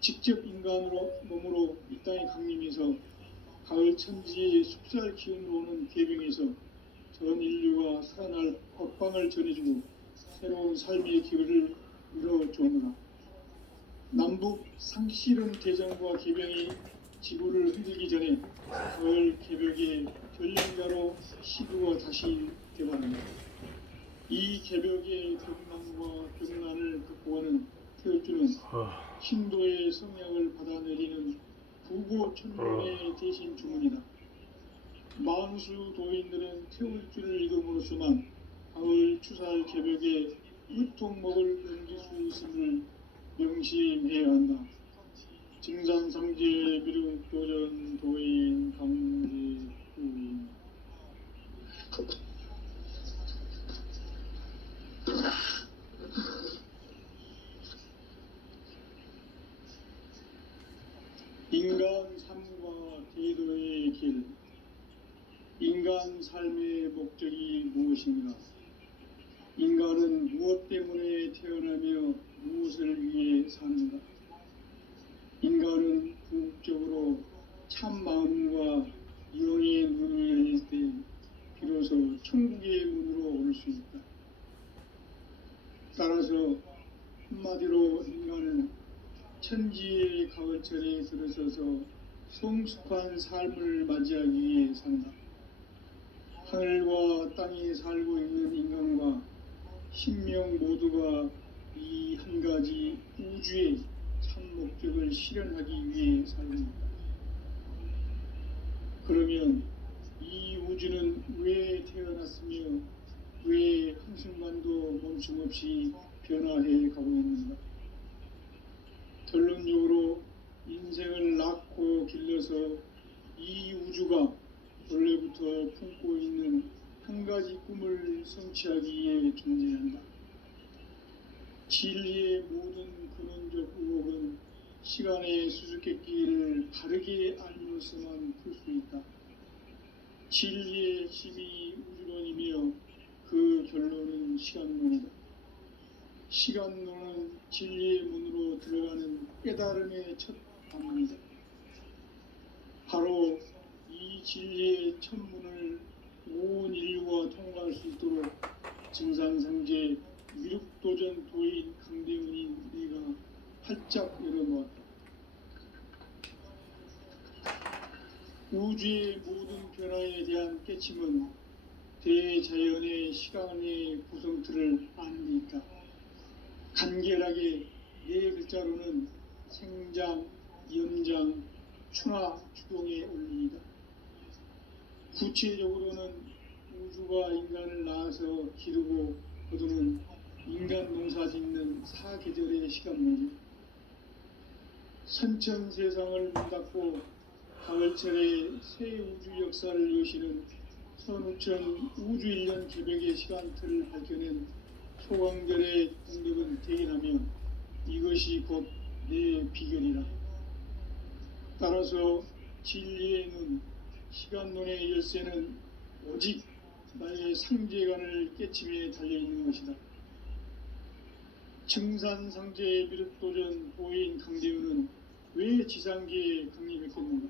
직접 인간으로 몸으로 이 땅에 강림해서 가을 천지의 숲살 기운으로 오는 계병에서 전 인류가 살아날 법방을 전해주고 새로운 삶의 기회를 이뤄주오느라. 남북 상실은 대장과 계병이 지구를 흔들기 전에 가을 개벽의 결령자로 시부가 다시 되어갑니다. 이 개벽의 벽난과 벽난을 극복하는 태울주는 신도의 성약을 받아내리는 부고 천년의 대신 주문이다. 만수 도인들은 태울주를 읽음으로써만 가을 추살 개벽의 으통목을 넘길 수 있음을 명심해야 한다. 증산상제 미륵 도전 도인 강제구인. 인간 삶과 대도의 길. 인간 삶의 목적이 무엇인가? 인간은 무엇 때문에 태어나며 무엇을 위해 사는가? 인간은 궁극적으로 참 마음과 영의 눈을 열릴 때 비로소 천국의 문으로 올 수 있다. 따라서 한마디로 인간은 천지의 가을철에 들어서서 성숙한 삶을 맞이하기 위해 산다. 하늘과 땅에 살고 있는 인간과 신명 모두가 이 한 가지 우주의 참 목적을 실현하기 위해 살고 있다. 그러면 이 우주는 왜 태어났으며 왜 한순간도 멈춤없이 변화해 가고 있는가? 결론적으로 인생을 낳고 길러서 이 우주가 원래부터 품고 있는 한 가지 꿈을 성취하기 위해 존재한다. 진리의 모든 근원적 의혹은 시간의 수수께끼를 바르게 알면서만 풀 수 있다. 진리의 힘이 우주론이며 그 결론은 시간론이다. 시간론은 진리의 문으로 들어가는 깨달음의 첫 방문이다. 바로 이 진리의 첫 문을 온 인류가 통과할 수 있도록 증산상제 미륵도전 도인 강대훈인 내가 활짝 열어놓았다. 우주의 모든 변화에 대한 깨침은 대자연의 시간의 구성틀을 아는 데 있다. 간결하게 네 글자로는 생장, 연장, 추나 추동의 원리이다. 구체적으로는 우주가 인간을 낳아서 기르고 거두는 인간 농사 짓는 사계절의 시간론이다. 선천 세상을 문 닫고 가을철에 새 우주 역사를 여시는 선우천 우주 1년 개벽의 시간틀을 밝혀낸 소강별의 공덕은 대견하며 이것이 곧 내 비결이라. 따라서 진리의 눈, 시간론의 열쇠는 오직 나의 상제관을 깨침에 달려있는 것이다. 증산상제 미륵도전 도인 강대훈은 왜 지상계에 강림했겠는가?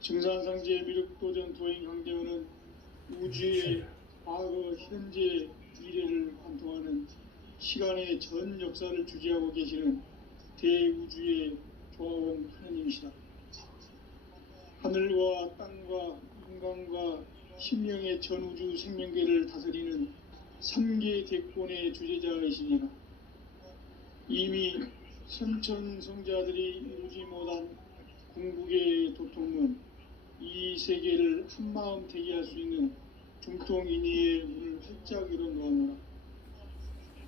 증산상제 미륵도전 도인 강대훈은 우주의 과거, 현재, 미래를 관통하는 시간의 전 역사를 주재하고 계시는 대우주의 조화원 하느님이시다. 하늘과 땅과 인간과 신명의 전우주 생명계를 다스리는 3계 대권의 주재자이시니라. 이미 선천성자들이 이루지 못한 궁극의 도통은 이 세계를 한마음 되게 할 수 있는 중통인의의 문을 활짝 열어놓았노라.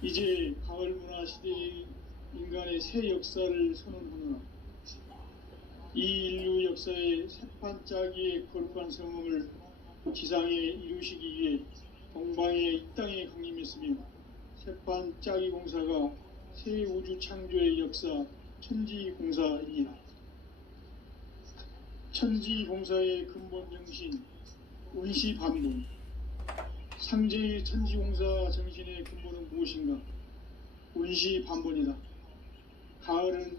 이제 가을 문화 시대의 인간의 새 역사를 선언하노라. 이 인류 역사의 새판짜기의 거룩한 성음을 지상에 이루시기 위해 동방의 이 땅에 강림했으며 새판짜기 공사가 새 우주 창조의 역사 천지공사이니라. 천지공사의 근본 정신 운시반분. 상제의 천지공사 정신의 근본은 무엇인가? 운시반분이다. 가을은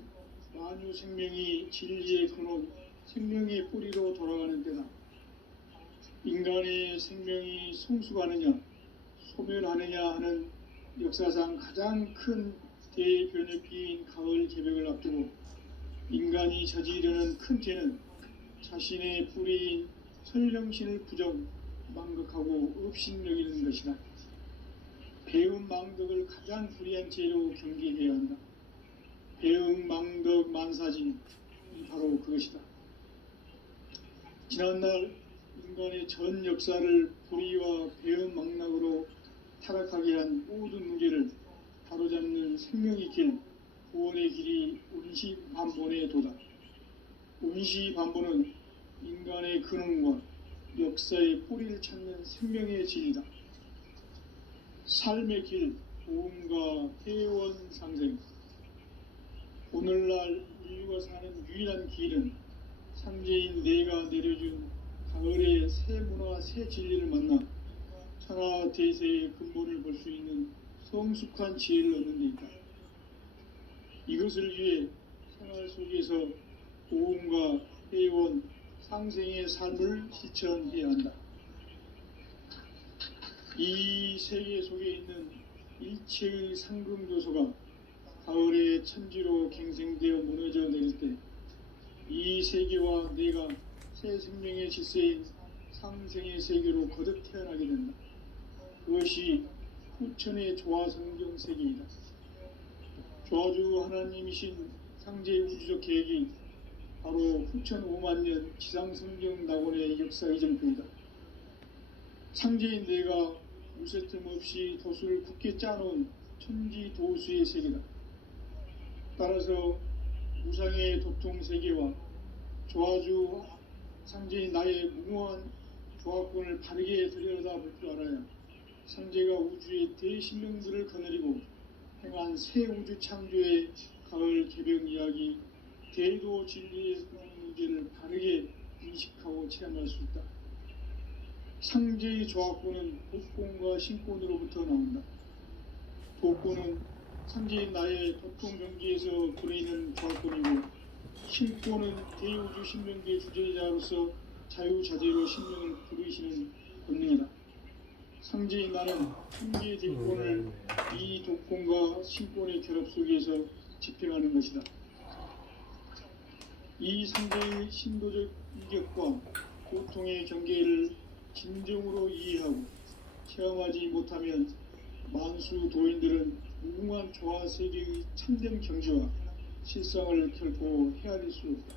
우주 생명이 진리의 근원, 생명의 뿌리로 돌아가는 때다. 인간의 생명이 성숙하느냐, 소멸하느냐 하는 역사상 가장 큰 대변혁기인 가을 개벽을 앞두고 인간이 저지르는 큰 죄는 자신의 뿌리인 설령신을 부정, 망극하고 업신여기는 것이다. 배음 망덕을 가장 불의한 죄로 경계해야 한다. 배음 망덕 만사진이 바로 그것이다. 지난날 인간의 전 역사를 불의와 배음 망락으로 타락하게 한 모든 문제를 바로잡는 생명의 길, 구원의 길이 운시반본의 도다. 운시반본은 인간의 근원과 역사의 뿌리를 찾는 생명의 진리다. 삶의 길, 보험과 회원 상생. 오늘날 인류가 사는 유일한 길은 상제인 내가 내려준 가을의 새 문화, 새 진리를 만나 천하 대세의 근본을 볼 수 있는 성숙한 지혜를 얻는 데 있다. 이것을 위해 생활 속에서 보험과 회원, 상생의 삶을 실천해야 한다. 이 세계 속에 있는 일체의 상금교소가 가을의 천지로 갱생되어 무너져 내릴 때 이 세계와 내가 새 생명의 질서인 상생의 세계로 거듭 태어나게 된다. 그것이 후천의 조화성경 세계이다. 조화주 하나님이신 상제 우주적 계획이 바로 후천 5만년 지상성경 낙원의 역사 이정표이다. 상제인 내가 무쇠틈 없이 도수를 굳게 짜놓은 천지 도수의 세계다. 따라서 무상의 도통 세계와 조화주 상제인 나의 무모한 조화권을 바르게 들여다볼 줄 알아야 상제가 우주의 대신명들을 거느리고 행한 새 우주 창조의 가을 개벽 이야기, 대도 진리의 문제를 바르게 인식하고 체험할 수 있다. 상제의 조화권은 복권과 신권으로부터 나온다. 복권은 상제인 나의 도통 경기에서 부리는 조화권이고, 신권은 대우주 신명계의 주제자로서 자유자재로 신명을 부르시는 권능이다. 상제인 나는 한계의 대권을 이 도권과 신권의 결합 속에서 집행하는 것이다. 이 상제의 신도적 이격과 고통의 경계를 진정으로 이해하고 체험하지 못하면 만수 도인들은 무궁한 조화 세계의 참된 경지와 실상을 결코 헤아릴 수 없다.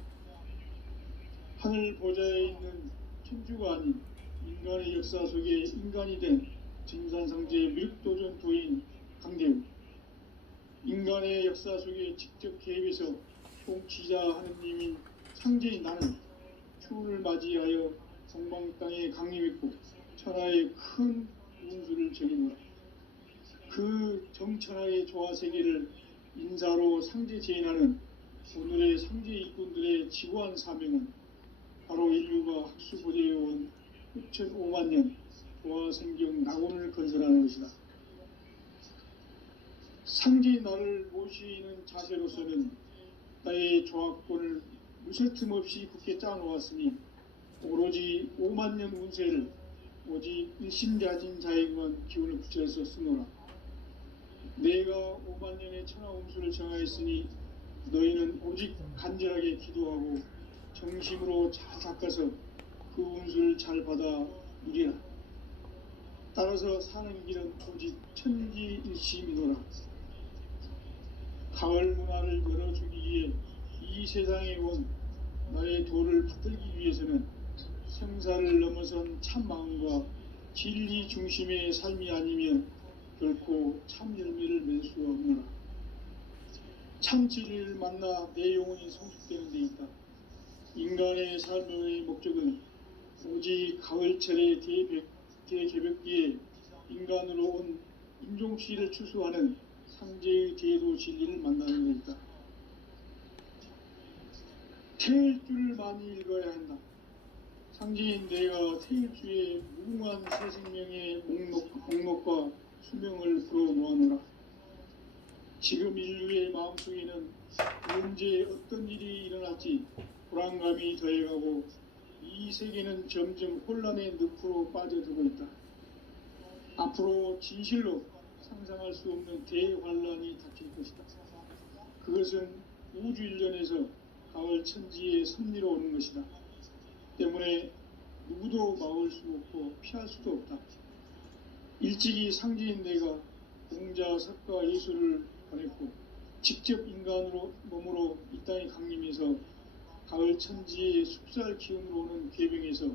하늘 보좌에 있는 천주가 아닌 인간의 역사 속에 인간이 된 진산상제의 밀도전 도인 강대우, 인간의 역사 속에 직접 개입해서 통치자 하느님인 상제인 나는 추운을 맞이하여 정방 땅에 강림했고 천하의 큰 운수를 적이노라. 그 정천하의 조화 세계를 인사로 상제 제인하는 오늘의 상제 일꾼들의 지구한 사명은 바로 인류가 학수고대해온 6,500년 조화성경 낙원을 건설하는 것이다. 상제인 나를 모시는 자세로서는 나의 조화권을 무쇠틈 없이 굳게 짜놓았으니 오로지 5만년 운세를 오직 일심자진 자에게만 기운을 붙여서 쓰노라. 내가 5만년의 천하 운수를 정하였으니 너희는 오직 간절하게 기도하고 정심으로 잘 닦아서 그 운수를 잘 받아 누리라. 따라서 사는 길은 오직 천지일심이노라. 가을 문화를 열어주기 위해 이 세상에 온 나의 도를 받들기 위해서는 생사를 넘어선 참 마음과 진리 중심의 삶이 아니면 결코 참 열매를 맺을 수가 없노라. 참 진리를 만나 내 영혼이 성숙되는 데 있다. 인간의 삶의 목적은 오직 가을철의 대개벽기에 인간으로 온 인종씨를 추수하는 상제의 대도 진리를 만나는 데 있다. 태일주를 많이 읽어야 한다. 상제인 내가 태일주의 무궁한 새 생명의 목록과 수명을 불어놓아노라. 지금 인류의 마음속에는 언제 어떤 일이 일어날지 불안감이 더해가고 이 세계는 점점 혼란의 늪으로 빠져들고 있다. 앞으로 진실로 상상할 수 없는 대환란이 닥칠 것이다. 그것은 우주 일련에서 가을 천지의 섭리로 오는 것이다. 때문에 누구도 막을 수 없고 피할 수도 없다. 일찍이 상제인 내가 공자, 석가, 예수를 보냈고 직접 인간으로 몸으로 이 땅에 강림해서 가을 천지의 숲살 기운으로 오는 계병에서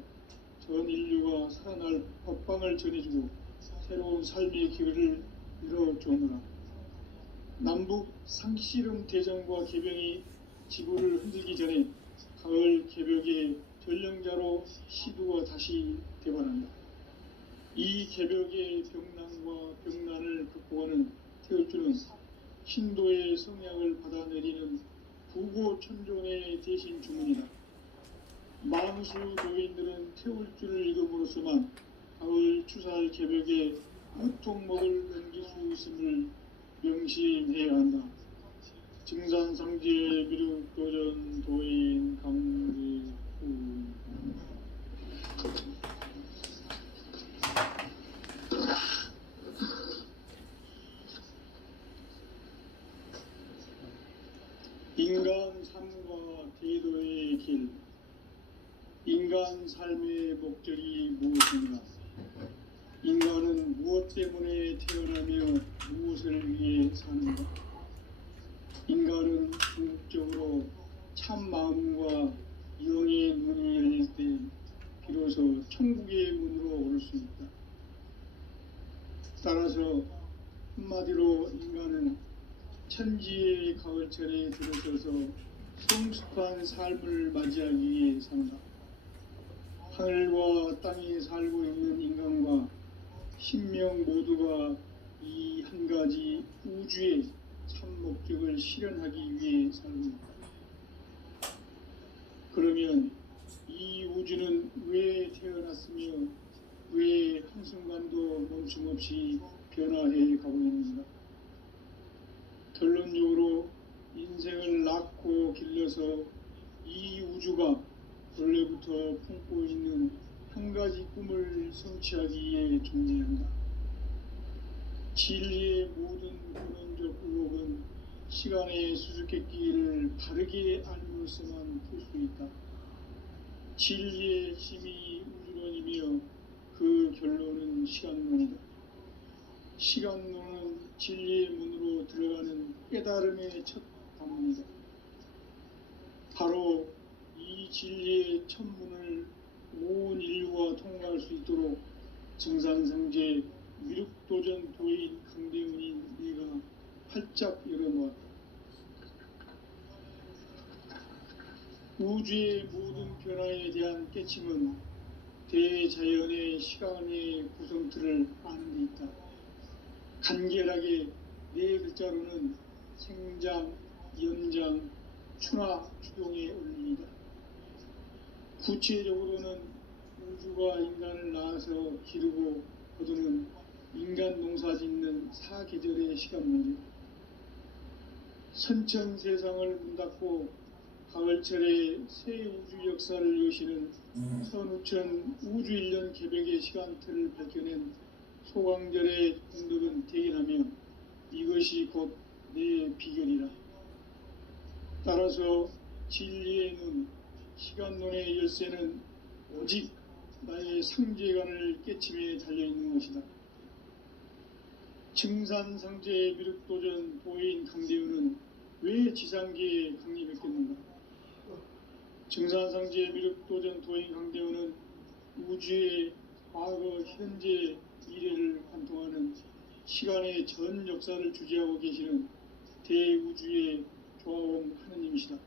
전 인류가 살아날 법방을 전해주고 새로운 삶의 기회를 열어주오노라. 남북 상씨름 대전과 계병이 지구를 흔들기 전에 가을 개벽의 전령자로 시두가 다시 되반한다. 이 개벽의 병난과 병난을 극복하는 태울주는 신도의 성약을 받아내리는 부고천존의 대신 주문이다. 망수 노인들은 태울주를 읽음으로써만 가을 추살 개벽의 무통목을 넘길 수 있음을 명심해야 한다. 증산상제 미륵도전 도인 강제후 인간 삶과 대도의 길. 인간 삶의 목적이 무엇인가? 인간은 무엇 때문에 태어나며 무엇을 위해 사는가? 인간은 궁극적으로 참 마음과 영의 문이 열릴 때 비로소 천국의 문으로 올 수 있다. 따라서 한마디로 인간은 천지의 가을철에 들어서서 성숙한 삶을 맞이하기 위해 산다. 하늘과 땅에 살고 있는 인간과 신명 모두가 이 한 가지 우주의 참 목적을 실현하기 위해 살고 있다. 그러면 이 우주는 왜 태어났으며 왜 한순간도 멈춤없이 변화해 가고 있는가? 결론적으로 인생을 낳고 길러서 이 우주가 원래부터 품고 있는 한 가지 꿈을 성취하기 위해 존재한다. 진리의 모든 근원적 의혹은 시간의 수수께끼를 바르게 알므로써만 풀 수 있다. 진리의 힘이 우주론이며 그 결론은 시간론이다. 시간론은 진리의 문으로 들어가는 깨달음의 첫 관문이다. 바로 이 진리의 첫 문을 온 인류가 통과할 수 있도록 증산상제 미륵도전 도인 강대문인 네가 활짝 열어놓았다. 우주의 모든 변화에 대한 깨침은 대자연의 시간의 구성틀을 아는 데 있다. 간결하게 네 글자로는 생장, 연장, 충화, 추동의 원리이다. 구체적으로는 우주가 인간을 낳아서 기르고 거두는 인간 농사 짓는 사계절의 시간 문제. 선천 세상을 문 닫고 가을철에 새 우주 역사를 여시는 선우천 우주일년 개벽의 시간틀을 밝혀낸 소강절의 공덕은 대견하며 이것이 곧 내 비결이라. 따라서 진리의 눈, 시간론의 열쇠는 오직 나의 상제관을 깨침에 달려있는 것이다. 증산상제 미륵도전 도인 강대우는 왜 지상계에 강림했겠는가? 증산상제 미륵도전 도인 강대우는 우주의 과거, 현재, 미래를 관통하는 시간의 전 역사를 주재하고 계시는 대우주의 조화원 하느님이시다.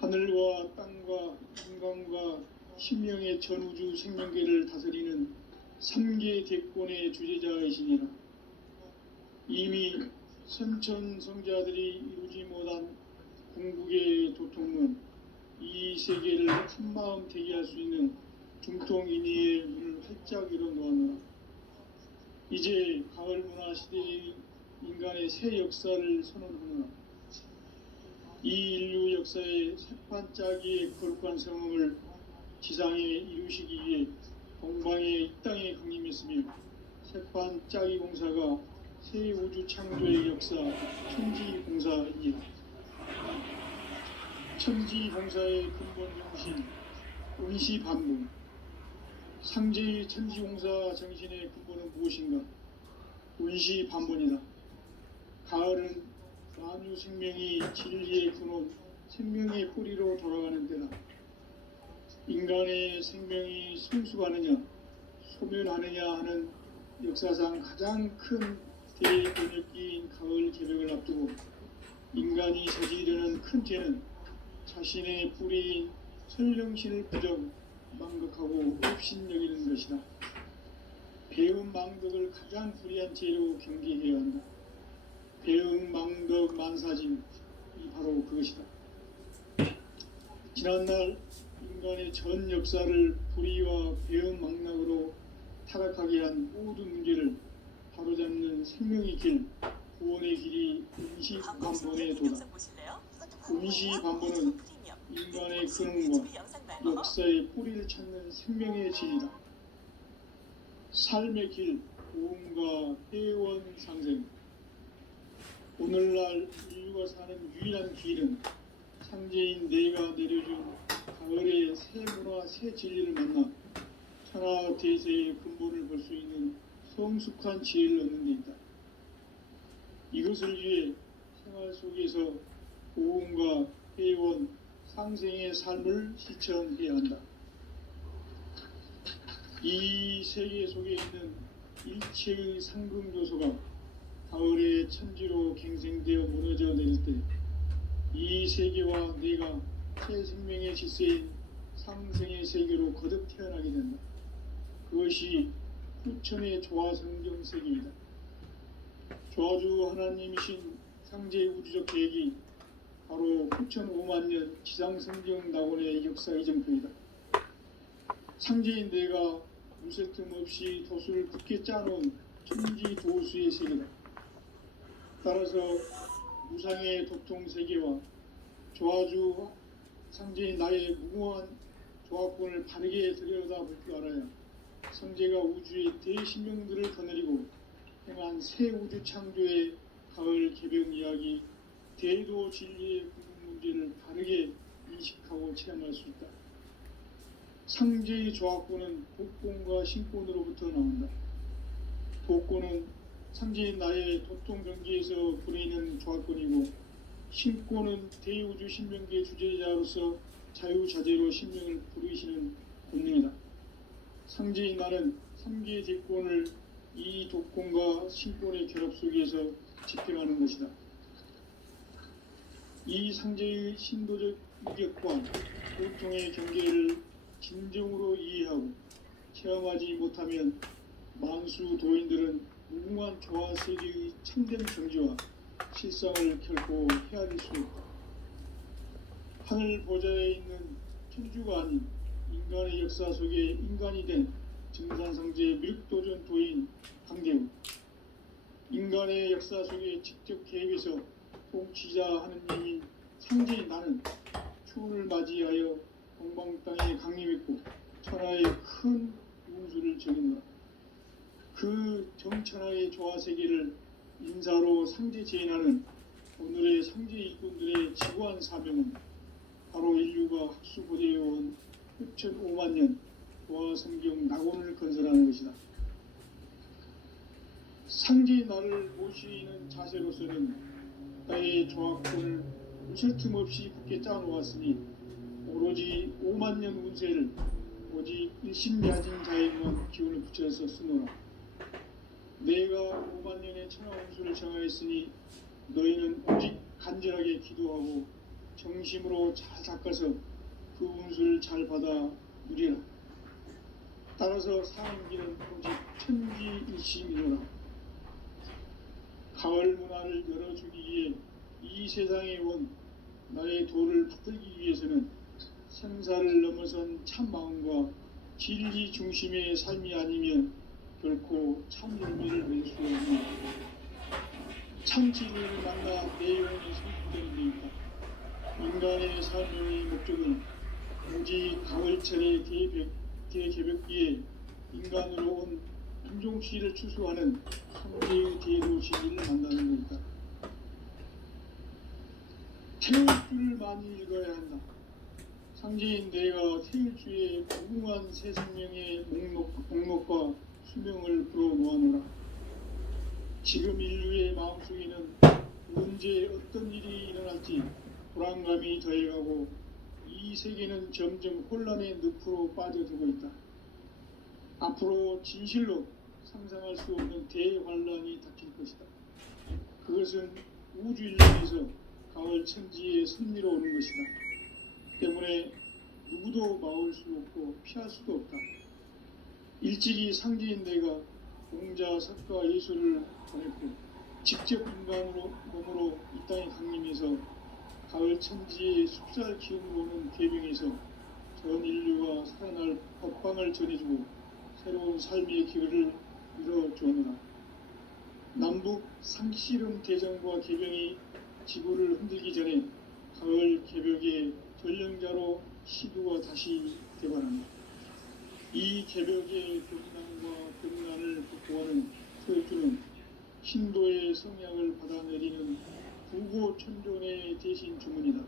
하늘과 땅과 인간과 신명의 전우주 생명계를 다스리는 3계 대권의 주재자이시니라. 이미 선천성자들이 이루지 못한 궁극의 도통문, 이 세계를 한마음 대기할 수 있는 중통인의의 문을 활짝 열어놓았노라. 이제 가을 문화 시대의 인간의 새 역사를 선언하노라. 이 인류 역사의 새판짜기의 거룩한 성음을 지상에 이루시기 위해 동방의 이 땅에 강림했으며 새판짜기 공사가 새 우주 창조의 역사 천지봉사입니다. 천지봉사의 근본 정신 운시반복. 상제의 천지공사 정신의 근본은 무엇인가? 운시반복이다. 가을은 만유 생명이 진리의 근원, 생명의 뿌리로 돌아가는 때다. 인간의 생명이 성숙하느냐, 소멸하느냐 하는 역사상 가장 큰 대변혁기인 가을 개벽을 앞두고 인간이 저지르는 큰 죄는 자신의 뿌리인 설령신을 부정, 망극하고 업신여기는 것이다. 배음 망덕을 가장 불의한 죄로 경계해야 한다. 배음 망덕 만사진이 바로 그것이다. 지난날 인간의 전 역사를 불의와 배음 망락으로 타락하게 한 모든 문제를 바로잡는 생명의 길, 구원의 길이 운시반본의 도다. 운시반본은 인간의 근원과 역사의 뿌리를 찾는 생명의 진이다. 삶의 길, 고음과 회원 상생. 오늘날 인류가 사는 유일한 길은 상제인 내가 내려준 가을의 새 문화, 새 진리를 만나 천하 대세의 근본을 볼 수 있는 성숙한 지혜를 얻는 데 있다. 이것을 위해 생활 속에서 고음과 회원, 상생의 삶을 실천해야 한다. 이 세계 속에 있는 일체의 상금 요소가 가을의 천지로 갱생되어 무너져 내릴 때 이 세계와 내가 새 생명의 질서인 상생의 세계로 거듭 태어나게 된다. 그것이 후천의 조화성경 세계이다. 조화주 하나님이신 상제의 우주적 계획이 바로 후천 5만년 지상성경 낙원의 역사 이정표이다. 상제인 내가 무쇠 틈 없이 도수를 굳게 짜놓은 천지 도수의 세계다. 따라서 무상의 도통 세계와 조화주 상제인 나의 무궁한 조합권을 바르게 들여다볼 줄 알아야 성제가 우주의 대신명들을 거느리고 행한 새 우주 창조의 가을 개벽 이야기, 대도 진리의 궁극 문제를 바르게 인식하고 체험할 수 있다. 상제의 조합권은 복권과 신권으로부터 나온다. 복권은 상제인 나의 도통 경계에서 부리는 조합권이고, 신권은 대우주 신명계 주제자로서 자유자재로 신명을 부르시는 본능이다. 상제인 나는 3개의 대권을 이 독권과 신권의 결합 속에서 집행하는 것이다. 이 상제의 신도적 유격과 고통의 경계를 진정으로 이해하고 체험하지 못하면 만수 도인들은 무궁한 조화 세계의 참된 경지와 실상을 결코 헤아릴 수 없다. 하늘 보좌에 있는 천주가 아닌 인간의 역사 속에 인간이 된 증산상제의 밀도전 도인 강대우, 인간의 역사 속에 직접 개입해서 통치자 하느님인 상제인 나는 추운을 맞이하여 동방 땅에 강림했고 천하의 큰 운수를 적이노라. 그 정천하의 조화세계를 인사로 상제 제인하는 오늘의 상제 일꾼들의 지구한 사명은 바로 인류가 학수고대해온 6,500,000년 조화성경 낙원을 건설하는 것이다. 상제의 나를 모시는 자세로서는 나의 조합권을 무쇠 틈 없이 굳게 짜놓았으니 오로지 50,000년 운세를 오직 일심야진 자에게만 기운을 붙여서 쓰노라. 내가 50,000년의 천하 운수를 정하였으니 너희는 오직 간절하게 기도하고 정심으로 잘 닦아서 그 운수를 잘 받아 누리라. 따라서 사는 길은 오직 천지일심이노라. 가을 문화를 열어주기 위해 이 세상에 온 나의 도를 붙들기 위해서는 생사를 넘어선 참 마음과 진리 중심의 삶이 아니면 결코 참 열매를 낼 수 없는 참 진리를 만나 내 영혼이 성숙되는 데 있다. 인간의 삶의 목적은 오직 가을철의 대개벽기에 인간으로 온 임종시를 추수하는 상제의 대로 진리를 만나는 것이다. 태울 줄을 많이 읽어야 한다. 상제인 내가 태울 주의 무궁한 새 생명의 목록과 수명을 불어 모아노라. 지금 인류의 마음속에는 언제 어떤 일이 일어날지 불안감이 더해가고 이 세계는 점점 혼란의 늪으로 빠져들고 있다. 앞으로 진실로 상상할 수 없는 대환란이 닥칠 것이다. 그것은 우주인류에서 가을 천지의 섭리로 오는 것이다. 때문에 누구도 막을 수 없고 피할 수도 없다. 일찍이 상제인 내가 공자, 석가, 예술을 보냈고 직접 인간으로 몸으로 이 땅에 강림해서 가을 천지의 숲살 기운으로 오는 계명에서 전 인류가 살아날 법방을 전해주고 새로운 삶의 기회를 이뤄주었노라. 남북 상씨름 대전과 개병이 지구를 흔들기 전에 가을 개벽의 전령자로 시두가 다시 되관한다. 이 개벽의 경난과 경난을 극복하는 태울주는 신도의 성약을 받아내리는 부고천존의 대신 주문이다.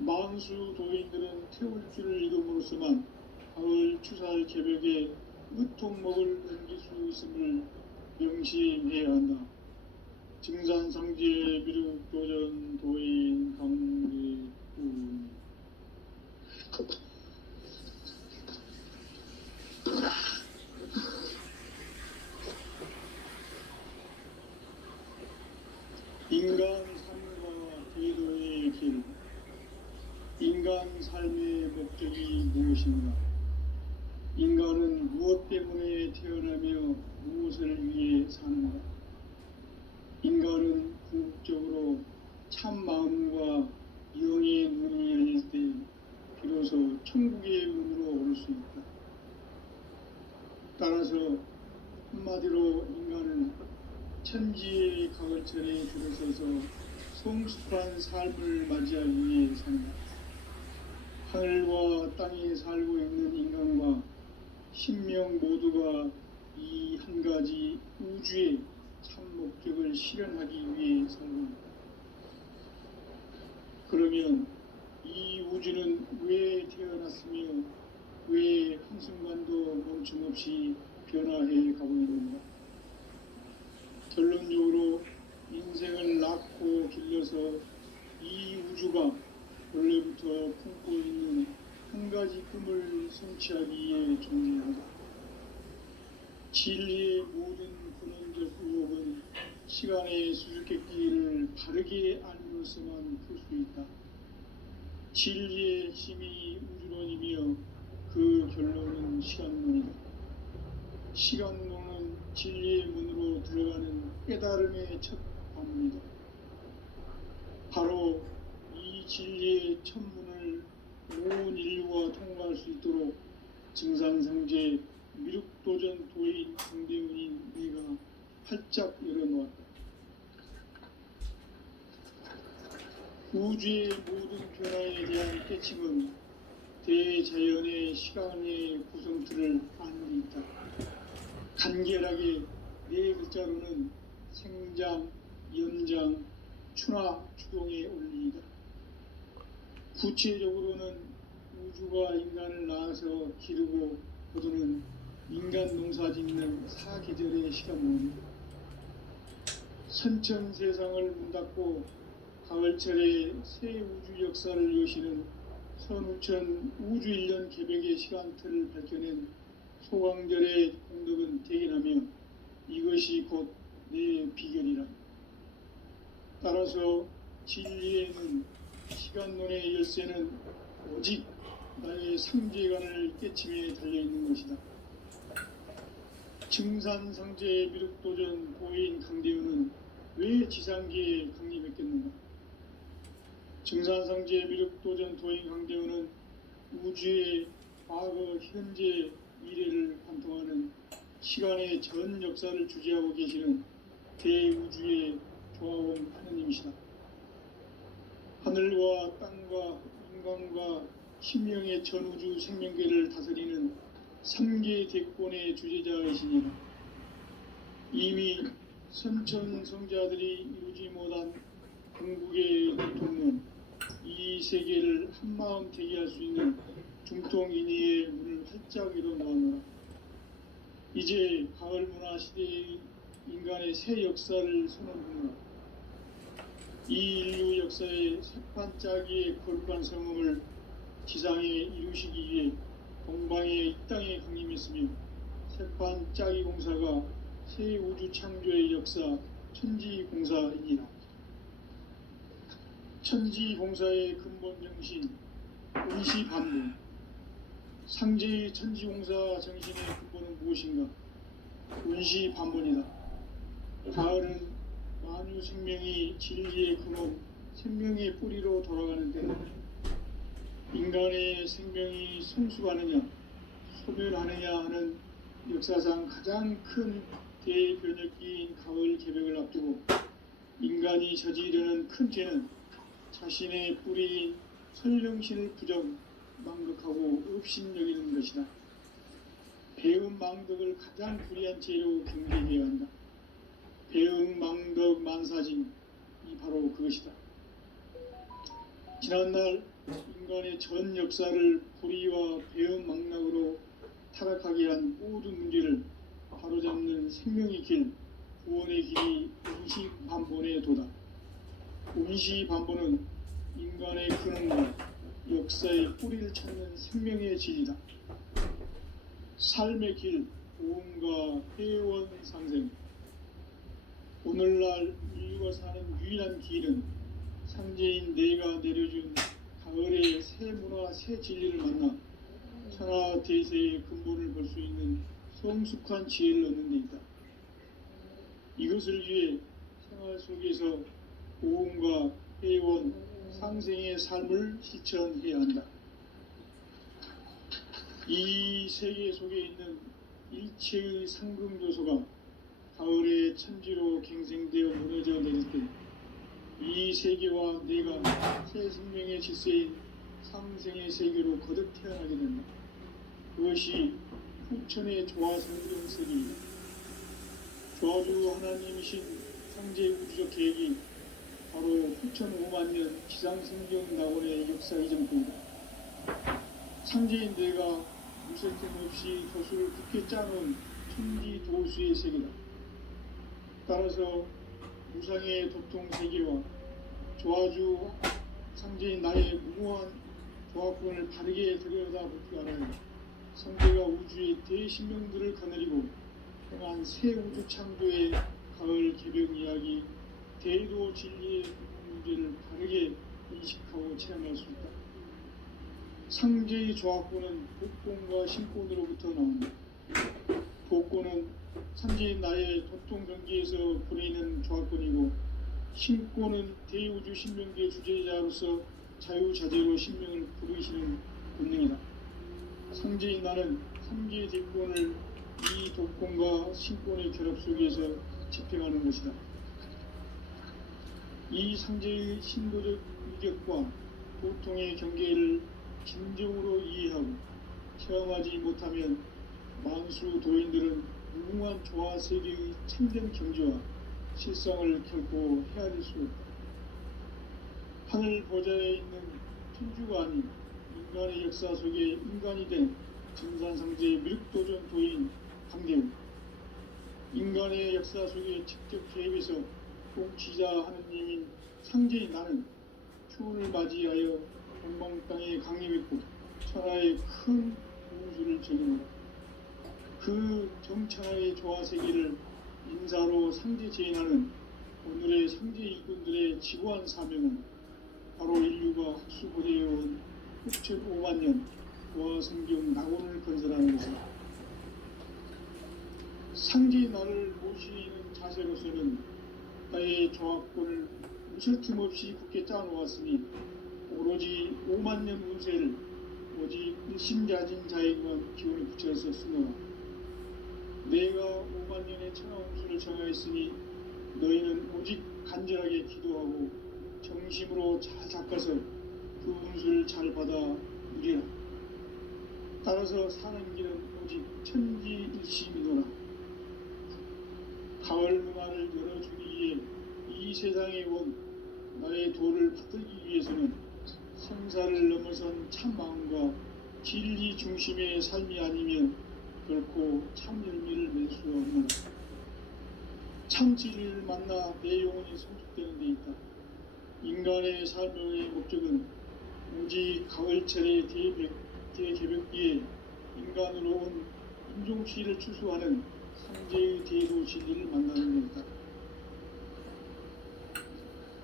만수 도인들은 태울주를 읽음으로써만 가을 추살 개벽에 으통목을 넘길 수 있음을 명심해야 한다. 증산상제 비륵도전 도인 강대군 인간 삶과 궤도의 길. 인간 삶의 목적이 무엇인가? 인간은 무엇 때문에 태어나며 무엇을 위해 사는가? 인간은 궁극적으로 참 마음과 영의 문을 열릴 때 비로소 천국의 문으로 올 수 있다. 따라서 한마디로 인간은 천지의 가을철에 들어서서 성숙한 삶을 맞이하기 위해 산다. 하늘과 땅에 살고 있는 인간과 신명 모두가 이 한 가지 우주의 참 목적을 실현하기 위해 살고 있다. 그러면 이 우주는 왜 태어났으며 왜 한순간도 멈춤없이 변화해 가고 있는가? 결론적으로 인생을 낳고 길러서 이 우주가 원래부터 품고 있는 한 가지 꿈을 성취하기 위해 존재한다. 진리의 모든 근원적 의혹은 시간의 수수께끼를 바르게 알므로서만 풀 수 있다. 진리의 힘이 우주론이며 그 결론은 시간론이다. 시간론은 진리의 문으로 들어가는 깨달음의 첫 관문이다. 바로 이 진리의 첫 문을 온 인류가 통과할 수 있도록 증산상제 미륵도전 도인 강대훈인 네가 활짝 열어놓았다. 우주의 모든 변화에 대한 깨침은 대자연의 시간의 구성틀을 아는 데 있다. 간결하게 네 글자로는 생장, 연장, 추나 추동의 원리이다. 구체적으로는 우주가 인간을 낳아서 기르고 거두는 인간 농사 짓는 사계절의 시간론이다. 선천 세상을 문닫고 가을철에 새 우주 역사를 여시는 선우천 우주 1년 개벽의 시간틀을 밝혀낸 소광절의 공덕은 대견하며 이것이 곧 내 비결이라. 따라서 진리에는 시간론의 열쇠는 오직 나의 상제관을 깨침에 달려있는 것이다. 증산상제 미륵도전 도인 강대훈은 왜 지상계에 강림했겠는가? 증산상제 미륵도전 도인 강대훈은 우주의 과거, 현재, 미래를 관통하는 시간의 전 역사를 주재하고 계시는 대우주의 조화원 하느님이시다. 하늘과 땅과 인간과 신명의 전우주 생명계를 다스리는 삼계 대권의 주제자이시니라. 이미 선천성자들이 이루지 못한 궁극의 통문, 이 세계를 한마음 되게 할 수 있는 중통인의의 문을 활짝 열어놓았노라. 이제 가을 문화 시대의 인간의 새 역사를 선언하노라. 이 인류 역사의 새판짜기의 거룩한 성음을 지상에 이루시기 위해 동방의 이 땅에 강림했으며 새판짜기 공사가 새 우주 창조의 역사 천지공사이니라. 천지공사의 근본 정신 운시반복. 상제의 천지공사 정신의 근본은 무엇인가? 운시반복이다. 가을은 만유 생명이 진리의 근원, 생명의 뿌리로 돌아가는 때 인간의 생명이 성숙하느냐, 소멸하느냐 하는 역사상 가장 큰 대변혁기인 가을 개벽을 앞두고 인간이 저지르는 큰 죄는 자신의 뿌리인 설령신을 부정, 망극하고 업신여기는 것이다. 배음 망덕을 가장 불의한 죄로 경계해야 한다. 배음 망덕 만사진, 이 바로 그것이다. 지난날 인간의 전 역사를 불의와 배음 망락으로 타락하게 한 모든 문제를 바로잡는 생명의 길, 구원의 길이 운시반본의 도다. 운시반본은 인간의 근원과 역사의 뿌리를 찾는 생명의 진리다. 삶의 길, 보험과 회원 상생. 오늘날 인류가 사는 유일한 길은 상제인 내가 내려준 가을의 새 문화, 새 진리를 만나 천하 대세의 근본을 볼 수 있는 성숙한 지혜를 얻는 데 있다. 이것을 위해 생활 속에서 보험과 회원, 상생의 삶을 실천해야 한다. 이 세계 속에 있는 일체의 상금 요소가 가을의 천지로 갱생되어 무너져 내릴 때 이 세계와 내가 새 생명의 질서인 상생의 세계로 거듭 태어나게 된다. 그것이 후천의 조화성경설이다. 조화주 하나님이신 상제 우주적 계획이 바로 후천 5만 년 지상성경 낙원의 역사 이전부이다. 상제인 내가 무설템 없이 도수를 굳게 짜놓은 천지 도수의 세계다. 따라서 무상의 도통 세계와 조화주 상제인 나의 무모한 조합권을 바르게 들여다볼 줄 알아야 한다. 상제가 우주의 대신명들을 거느리고 행한 새 우주 창조의 가을 개벽 이야기, 대도 진리의 문제를 바르게 인식하고 체험할 수 있다. 상제의 조합권은 복권과 신권으로부터 나온다. 복권은 상제인 나의 도통 경계에서 보내는 조합권이고, 신권은 대우주 신명계 주제자로서 자유자재로 신명을 부르시는 본능이다. 상제인 나는 삼계 대권을 이 도권과 신권의 결합 속에서 집행하는 것이다. 이 상제의 신도적 위격과 보통의 경계를 진정으로 이해하고 체험하지 못하면 만수 도인들은 무궁한 조화 세계의 참된 경지와 실상을 결코 헤아릴 수 없다. 하늘 보좌에 있는 천주가 아닌 인간의 역사 속에 인간이 된 증산상제의 밀도전 도인 강대우, 인간의 역사 속에 직접 개입해서 통치자 하느님인 상제인 나는 추운을 맞이하여 동방 땅에 강림했고 천하의 큰 우주를 전용하라. 그 정천하의 조화세계를 인사로 상제 제인하는 오늘의 상제 일꾼들의 지고한 사명은 바로 인류가 학수고대해온 6,5만 년 조화성경 낙원을 건설하는 것이다. 상제의 나를 모시는 자세로서는 나의 조합권을 무술 틈 없이 굳게 짜놓았으니 오로지 5만 년 운세를 오직 일심자진 자에게만 기운을 붙여서 쓰노라. 내가 5만 년의 천하 운수를 정하였으니 너희는 오직 간절하게 기도하고 정심으로 잘 닦아서 그 운수를 잘 받아 누리라. 따라서 사는 길은 오직 천지일심이노라. 가을 문화를 열어주기 위해 이 세상에 온 나의 도를 받들기 위해서는 생사를 넘어선 참 마음과 진리 중심의 삶이 아니면 결코 참 열매를 맺을 수 없노라. 참 진리를 만나 내 영혼이 성숙되는 데 있다. 인간의 삶의 목적은 오직 가을철의 대개벽기에 인간으로 온 인종치를 추수하는 상제의 대도 진리를 만나는 것이다.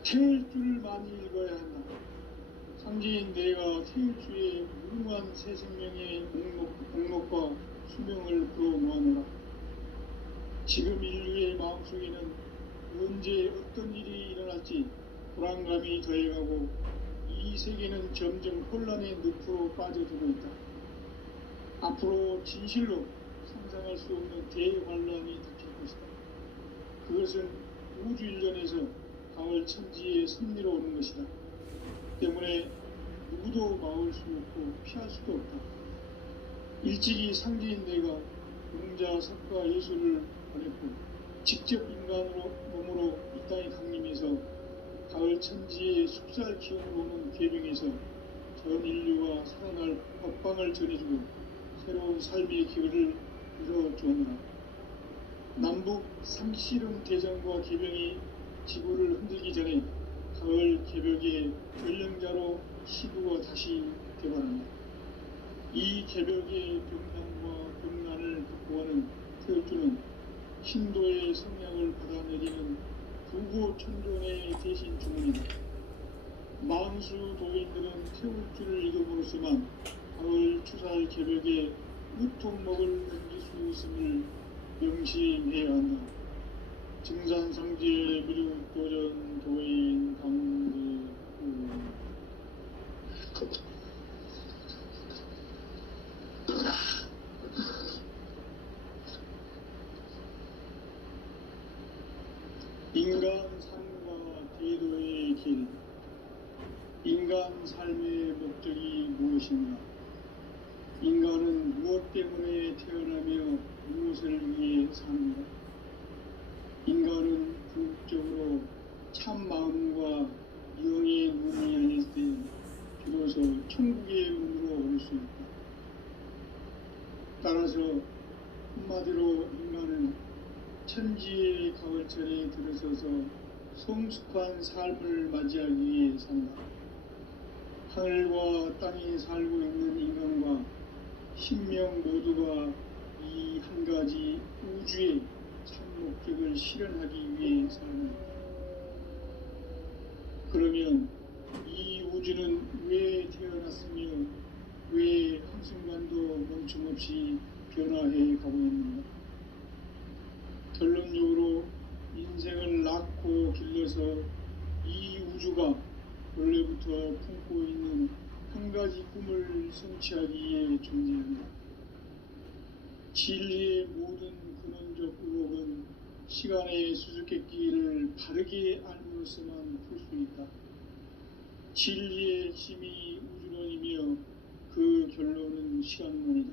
태울 줄을 많이 읽어야 한다. 상제인 내가 태울 주의 무궁한 새 생명의 목록과 수명을 불어모아노라. 지금 인류의 마음속에는 언제 어떤 일이 일어날지 불안감이 더해가고 이 세계는 점점 혼란의 늪으로 빠져들고 있다. 앞으로 진실로 상상할 수 없는 대환란이 닥칠 것이다. 그것은 우주 일련에서 가을 천지의 섭리로 오는 것이다. 때문에 누구도 막을 수 없고 피할 수도 없다. 일찍이 상제인 내가 용자 석가 예수를 보냈고 직접 인간으로 몸으로 이 땅에 강림해서 가을 천지의 숲살 기운으로 오는 계명에서 전 인류와 살아날 법방을 전해주고 새로운 삶의 기회를 이뤄주었노라. 남북 상씨름 대전과 개병이 지구를 흔들기 전에 가을 개벽의 전령자로 시부가 다시 개발한다. 이 개벽의 병난과 병난을 극복하는 태울주는 신도의 성량을 받아내리는 부고 천존의 대신 주문이다. 만수 도인들은 태울주를 읽음으로써만 가을 추살 개벽에 우통목을 넘길 수 있음을 명심해야 한다. 증산상제 미륵도전 도인 강대우. 인간 삶과 대도의 길. 인간 삶의 목적이 무엇인가? 인간은 무엇 때문에 태어나며 무엇을 위해 사는가? 인간은 궁극적으로 참 마음과 영의 문이 열릴 때 비로소 천국의 문으로 올 수 있다. 따라서 한마디로 인간은 천지의 가을철에 들어서서 성숙한 삶을 맞이하기 위해 산다. 하늘과 땅에 살고 있는 인간과 신명 모두가 이 한 가지 우주의 참 목적을 실현하기 위해 산다. 그러면 이 우주는 왜 태어났으며 왜 한순간도 멈춤없이 변화해 가고 있는가? 결론적으로 인생을 낳고 길러서 이 우주가 원래부터 품고 있는 한 가지 꿈을 성취하기 위해 존재한다. 진리의 모든 근원적 의혹은 시간의 수수께끼를 바르게 알므로서만 풀 수 있다. 진리의 힘이 우주론이며 그 결론은 시간론이다.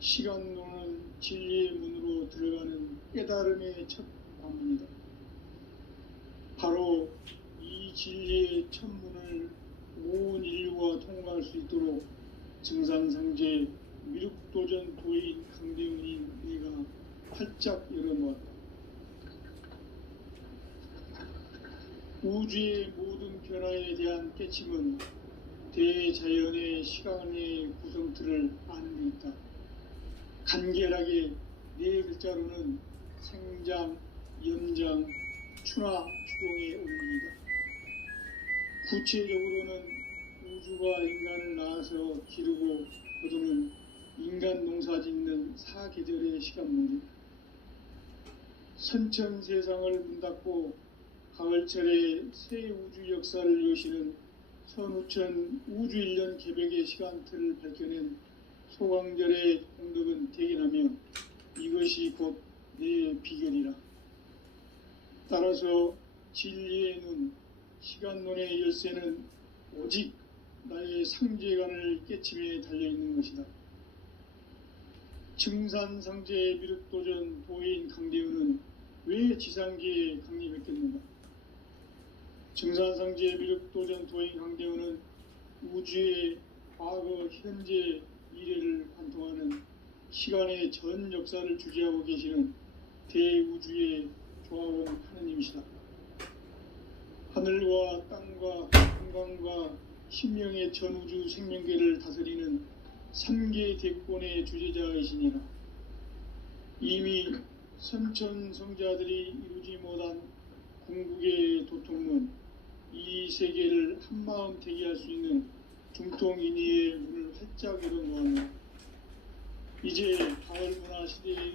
시간론은 진리의 문으로 들어가는 깨달음의 첫 관문이다. 바로 이 진리의 첫 문을 온 인류가 통과할 수 있도록 증산상제 미륵도전 도인 강대훈인 내가 활짝 열어놓았다. 우주의 모든 변화에 대한 깨침은 대자연의 시간의 구성틀을 아는 데 있다. 간결하게 네 글자로는 생장, 연장, 추나 추동의 원리이다. 구체적으로는 우주가 인간을 낳아서 기르고 거두는 인간 농사 짓는 사계절의 시간 문제. 선천 세상을 문 닫고 가을철에 새 우주 역사를 여시는 선우천 우주일년 개벽의 시간틀을 밝혀낸 소강절의 공덕은 대견하며 이것이 곧 내 비결이라. 따라서 진리의 눈, 시간론의 열쇠는 오직 나의 상제관을 깨침에 달려있는 것이다. 증산상제 미륵도전 도인 강대우는 왜 지상계에 강림했겠는가? 증산상제 미륵도전 도인 강대우는 우주의 과거, 현재, 미래를 관통하는 시간의 전 역사를 주재하고 계시는 대우주의 조화원 하느님이시다. 하늘과 땅과 한강과 신명의 전우주 생명계를 다스리는 삼계 대권의 주재자이시니라. 이미 선천성자들이 이루지 못한 궁극의 도통문, 이 세계를 한마음 대기할 수 있는 중통인의의 문을 활짝 열어놓았네. 이제 가을문화 시대의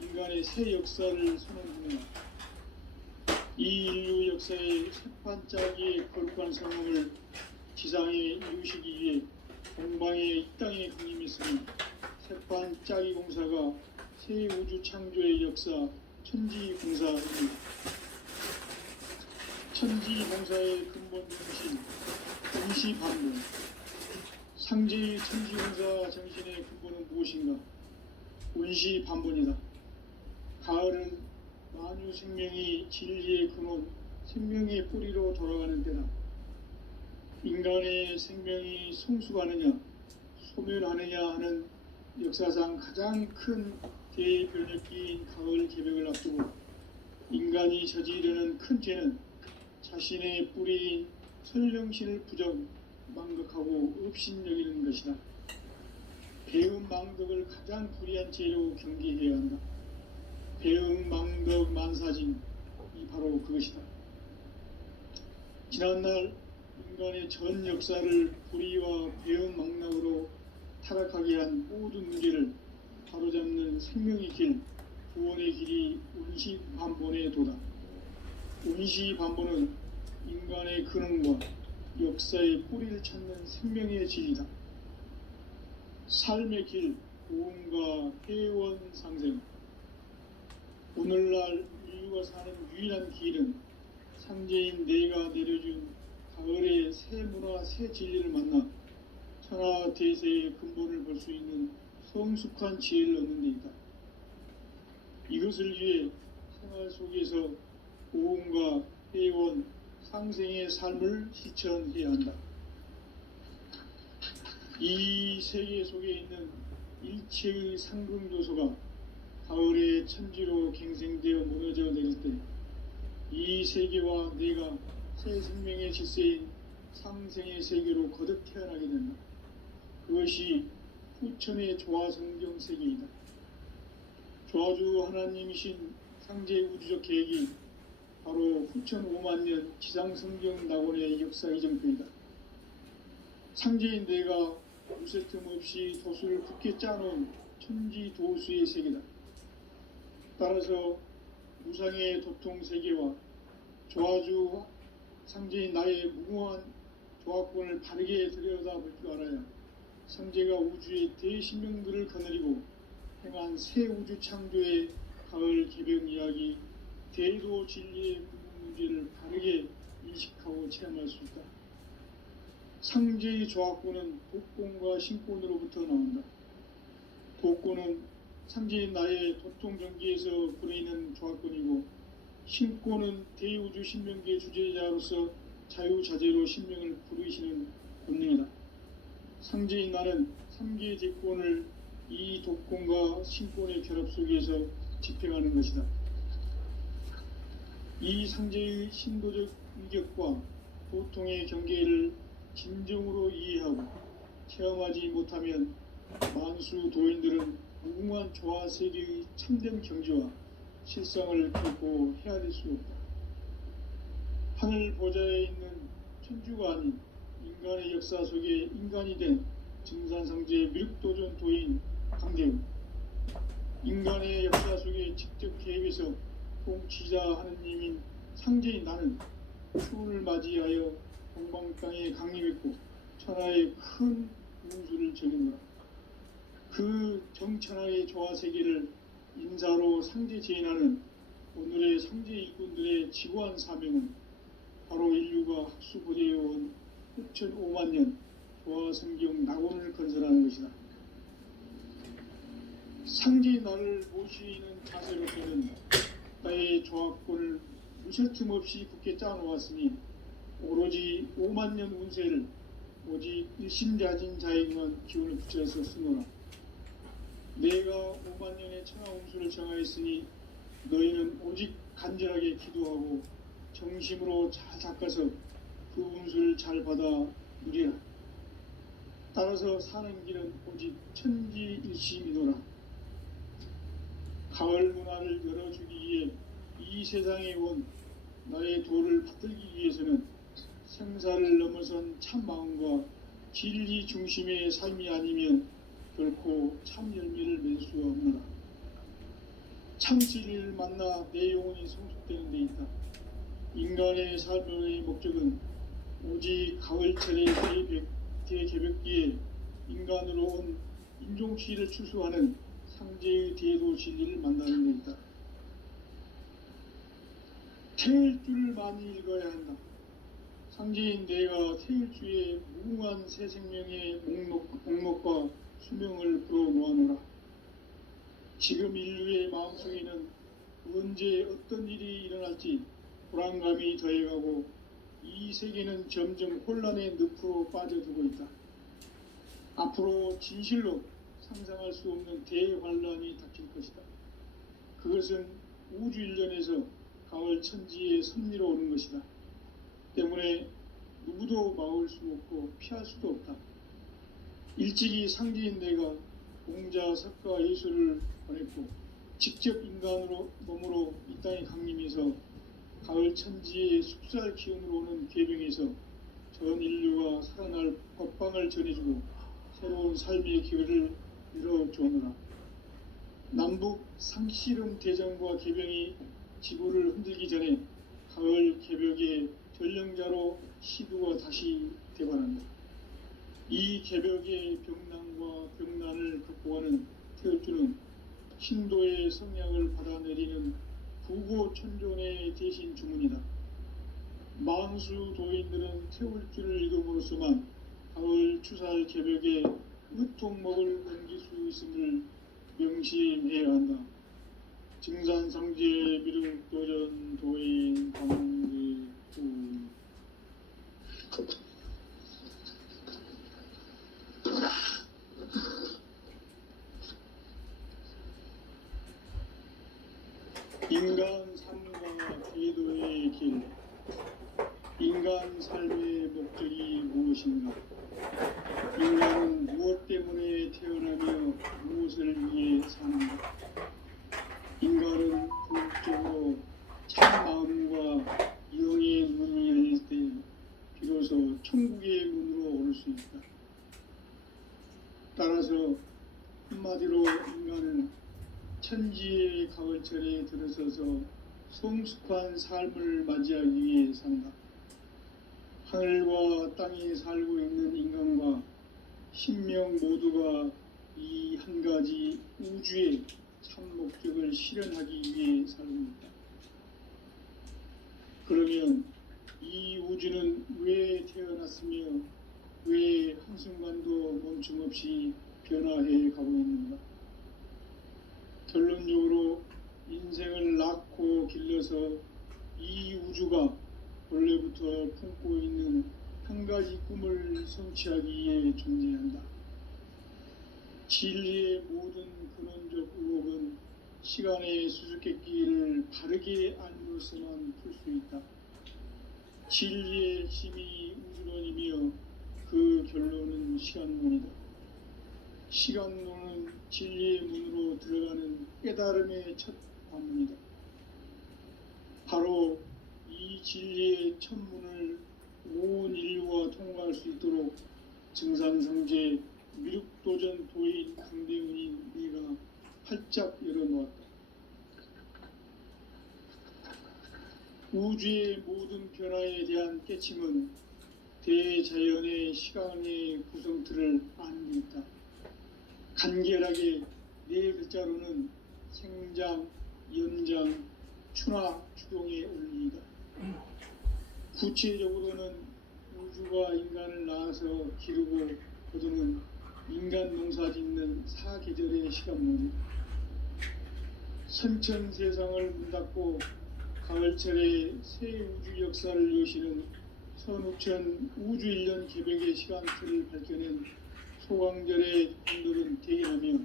인간의 새 역사를 선언하노라. 이 인류 역사의 새판짜기의 거룩한 성공을 지상에 이루시기 위해 동방의 이 땅에 강림했으니 새판짜기 공사가 새 우주 창조의 역사 천지공사입니다. 천지공사의 근본 정신 임시반복. 상제의 천지공사 정신의 근본은 무엇인가? 운시반본이다. 가을은 만유 생명이 진리의 근원, 생명의 뿌리로 돌아가는 때다. 인간의 생명이 성숙하느냐, 소멸하느냐 하는 역사상 가장 큰 대변혁기인 가을 개벽을 앞두고 인간이 저지르는 큰 죄는 자신의 뿌리인 설령신을 부정, 망덕하고 업신여기는 것이다. 배음 망덕을 가장 불의한 죄로 경계해야 한다. 배음 망덕 만사징이 바로 그것이다. 지난날 인간의 전 역사를 불의와 배음 망락으로 타락하게 한 모든 문제를 바로잡는 생명의 길, 구원의 길이 운시반본의 도다. 운시반본은 인간의 근원과 역사의 뿌리를 찾는 생명의 진리다. 삶의 길, 고음과 회원 상생. 오늘날 인류가 사는 유일한 길은 상제인 내가 내려준 가을의 새 문화, 새 진리를 만나 천하 대세의 근본을 볼 수 있는 성숙한 지혜를 얻는 데 있다. 이것을 위해 생활 속에서 고음과 회원, 상생의 삶을 실천해야 한다. 이 세계 속에 있는 일체의 상승조소가 가을의 천지로 갱생되어 무너져 내릴 때 이 세계와 내가 새 생명의 질서인 상생의 세계로 거듭 태어나게 된다. 그것이 후천의 조화성경 세계이다. 조화주 하나님이신 상제 우주적 계획이 바로 후천 5만년 지상성경 낙원의 역사 이정표이다. 상제인 내가 무쇠틈 없이 도수를 굳게 짜놓은 천지도수의 세계다. 따라서 무상의 도통 세계와 조화주 상제인 나의 무궁한 조화권을 바르게 들여다볼 줄 알아야 상제가 우주의 대신명들을 거느리고 행한 새 우주 창조의 가을 개벽 이야기, 대도 진리의 궁극 문제를 바르게 인식하고 체험할 수 있다. 상제의 조화권은 복권과 신권으로부터 나온다. 복권은 상제인 나의 도통경기에서 불어있는 조화권이고, 신권은 대우주 신명계 주제자로서 자유자재로 신명을 부르시는 본능이다. 상제인 나는 3개의 대권을 이 독권과 신권의 결합 속에서 집행하는 것이다. 이 상제의 신도적 위격과 도통의 경계를 진정으로 이해하고 체험하지 못하면 만수 도인들은 무궁한 조화 세계의 참된 경지와 실상을 결코 헤아릴 수 없다. 하늘 보좌에 있는 천주가 아닌 인간의 역사 속에 인간이 된 증산상제 미륵도전 도인 강대우. 인간의 역사 속에 직접 개입해서 통치자 하느님인 상제인 나는 추운을 맞이하여 동방 땅에 강림했고 천하의 큰 운수를 적임으로 그 정천하의 조화 세계를 인사로 상제 제인하는 오늘의 상제 일꾼들의 지고한 사명은 바로 인류가 학수고대해온 흑천 5만 년 도화성경 낙원을 건설하는 것이다. 상지 나를 모시는 자세로서는 나의 조합권을 무설틈 없이 굳게 짜놓았으니 오로지 5만 년 운세를 오직 일심자진 자에게만 기운을 붙여서 쓰노라. 내가 5만 년의 천하 운수를 정하였으니 너희는 오직 간절하게 기도하고 정심으로 잘 닦아서 그 운수를 잘 받아 누리라. 따라서 사는 길은 오직 천지일심이노라. 가을 문화를 열어주기 위해 이 세상에 온 나의 도를 받들기 위해서는 생사를 넘어선 참 마음과 진리 중심의 삶이 아니면 결코 참 열매를 맺을 수가 없노라. 참 진리를 만나 내 영혼이 성숙되는 데 있다. 인간의 삶의 목적은 오직 가을철의 대개벽기에 인간으로 온 인종시를 추수하는 상제의 대도 진리를 만나는 데 있다. 태일주를 많이 읽어야 한다. 상제인 내가 태일주의 무궁한 새 생명의 목록과 수명을 불어놓아노라. 지금 인류의 마음속에는 언제 어떤 일이 일어날지 불안감이 더해가고 이 세계는 점점 혼란의 늪으로 빠져들고 있다. 앞으로 진실로 상상할 수 없는 대환란이 닥칠 것이다. 그것은 우주 일련에서 가을 천지의 섭리로 오는 것이다. 때문에 누구도 막을 수 없고 피할 수도 없다. 일찍이 상제인 내가 공자, 석가, 예수를 보냈고 직접 인간으로 몸으로 이 땅에 강림해서 가을 천지의 숲살 기운으로 오는 계병에서 전 인류가 살아날 법방을 전해주고 새로운 삶의 기회를 열어주오노라. 남북 상씨름 대전과 계병이 지구를 흔들기 전에 가을 개벽의 전령자로 시두가 다시 대관한다. 이 개벽의 병난과 병난을 극복하는 태울주는 신도의 성향을 받아내리는 부고천존의 대신 주문이다. 만수 도인들은 태울주를 읽음으로써만 가을 추살 개벽의 으통목을 넘길 수 있음을 명심해야 한다. 증산상제 미륵도전 도인 방지구 인간 삶과 기도의 길. 인간 삶의 목적이 무엇인가? 인간은 무엇 때문에 태어나며 무엇을 위해 사는가? 인간은 궁극적으로 참 마음과 영의 문을 열릴 때 비로소 천국의 문으로 오를 수 있다. 따라서 한마디로 인간은 천지의 가을철에 들어서서 성숙한 삶을 맞이하기 위해 산다. 하늘과 땅에 살고 있는 인간과 신명 모두가 이 한 가지 우주의 참 목적을 실현하기 위해 살고 있다. 그러면 이 우주는 왜 태어났으며 왜 한순간도 멈춤없이 변화해 가고 있는가? 결론적으로 인생을 낳고 길러서 이 우주가 원래부터 품고 있는 한 가지 꿈을 성취하기 위해 존재한다. 진리의 모든 근원적 의혹은 시간의 수수께끼를 바르게 알므로서만 풀 수 있다. 진리의 힘이 우주론이며 그 결론은 시간론이다. 시간론은 진리의 문으로 들어가는 깨달음의 첫 관문이다. 바로 이 진리의 첫 문을 온 인류가 통과할 수 있도록 증산성제 미륵도전 도인 강대은인 네가 활짝 열어놓았다. 우주의 모든 변화에 대한 깨침은 대자연의 시간의 구성틀을 아는 데 있다. 간결하게 네 글자로는 생장, 연장, 추나, 추동의 원리이다. 구체적으로는 우주가 인간을 낳아서 기르고 거두는 인간 농사 짓는 사계절의 시간물이 선천 세상을 문 닫고 가을철에 새 우주 역사를 여시는 선우천 우주 1년 개벽의 시간틀을 밝혀낸 소강절의 분들은 대견하며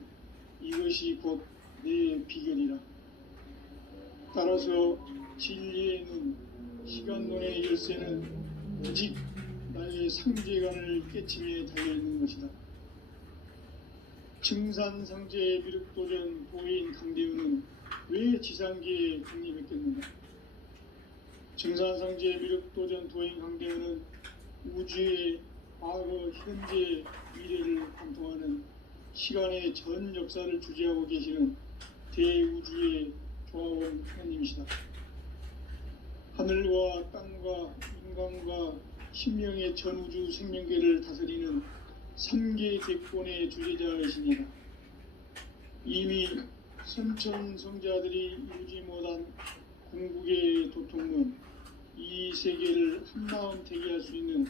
이것이 곧 내 비결이라. 따라서 진리의 눈, 시간론의 열쇠는 오직 나의 상제관을 깨침에 달려있는 것이다. 증산상제의 미륵도전 도인 강대우는 왜 지상계에 강림했겠는가? 증산상제의 미륵도전 도인 강대우는 우주의 과거, 현재, 미래를 관통하는 시간의 전 역사를 주재하고 계시는 대우주의 조화원 하나님이시다. 하늘과 땅과 인간과 신명의 전우주 생명계를 다스리는 3개 대권의 주제자이십니다. 이미 선천 성자들이 이루지 못한 궁극의 도통문, 이 세계를 한마음 대기할 수 있는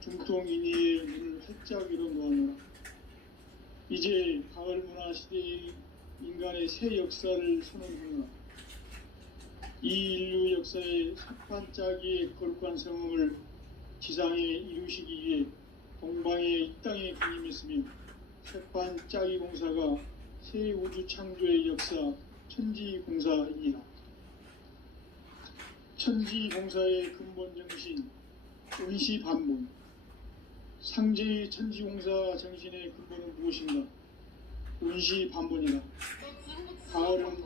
중통인의의 문을 활짝 열어 놓았노라. 이제 가을 문화 시대의 인간의 새 역사를 선언하노라. 이 인류 역사의 첫 반짝이의 거룩한 성음을 지상에 이루시기 위해 동방의 이 땅에 강림했으며 색반짜기 공사가 새 우주 창조의 역사 천지공사이니라. 천지공사의 근본 정신 운시반문. 상제의 천지공사 정신의 근본은 무엇인가? 운시반문이다. 가을은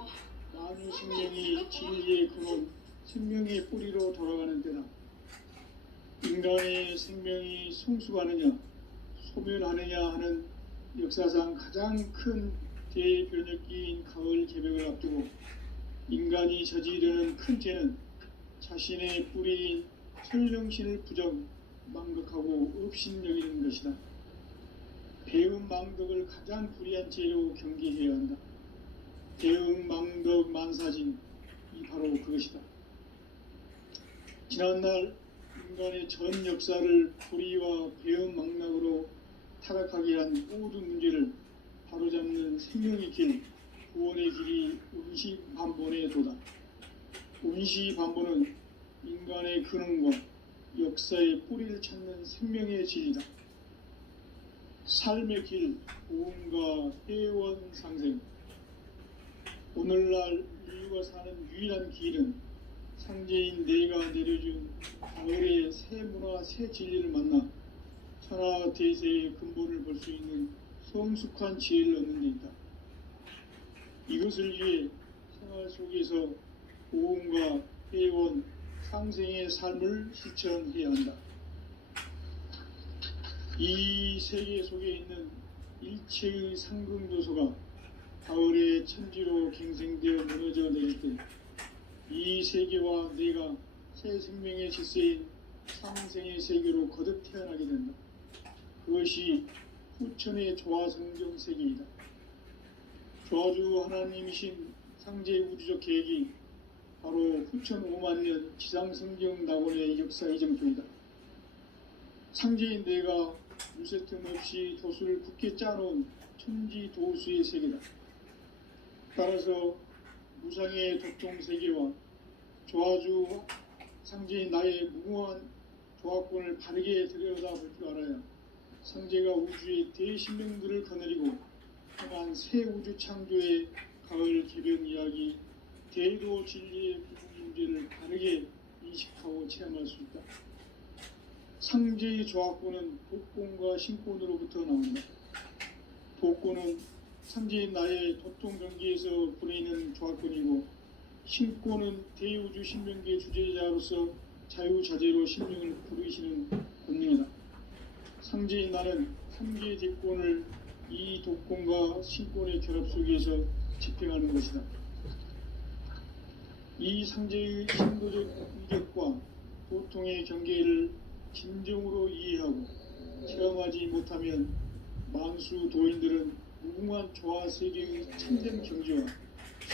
만유 생명이 진리의 근원, 생명의 뿌리로 돌아가는 때다. 인간의 생명이 성숙하느냐 소멸하느냐 하는 역사상 가장 큰 대변혁기인 가을 개벽을 앞두고 인간이 저지르는 큰 죄는 자신의 뿌리인 설령신을 부정, 망극하고 업신여기는 것이다. 배음 망덕을 가장 불의한 죄로 경계해야 한다. 대응 망덕 만사진, 이 바로 그것이다. 지난날 인간의 전 역사를 불의와 배음 망락으로 타락하게 한 모든 문제를 바로잡는 생명의 길, 구원의 길이 운시반본의 도다. 운시반본은 인간의 근원과 역사의 뿌리를 찾는 생명의 진리다. 삶의 길, 고음과 회원 상생. 오늘날 인류가 사는 유일한 길은 상제인 내가 내려준 가을의 새 문화, 새 진리를 만나 천하 대세의 근본을 볼 수 있는 성숙한 지혜를 얻는 데 있다. 이것을 위해 생활 속에서 고음과 회원, 상생의 삶을 실천해야 한다. 이 세계 속에 있는 일체의 상금 요소가 가을의 천지로 갱생되어 무너져 내릴 때 이 세계와 내가 새 생명의 질서인 상생의 세계로 거듭 태어나게 된다. 그것이 후천의 조화성경 세계이다. 조화주 하나님이신 상제 우주적 계획이 바로 후천 5만년 지상성경 낙원의 역사 이정표이다. 상제인 내가 물새 틈 없이 도수를 굳게 짜놓은 천지도수의 세계다. 따라서 무상의 도통세계와 조화주 상제인 나의 무궁한 조화권을 바르게 들여다볼 줄 알아야 상제가 우주의 대신명들을 거느리고 행한 새 우주 창조의 가을 개변 이야기, 대도 진리의 구분 문제를 바르게 인식하고 체험할 수 있다. 상제의 조화권은 복권과 신권으로부터 나온다. 복권은 상제인 나의 도통 경계에서 보내는 조화권이고, 신권은 대우주 신명계 주제자로서 자유자재로 신명을 부르시는 권능이다. 상제인 나는 3개의 대권을 이 독권과 신권의 결합 속에서 집행하는 것이다. 이 상제의 신도적 이격과 보통의 경계를 진정으로 이해하고 체험하지 못하면 만수 도인들은 무궁한 조화 세계의 참된 경지와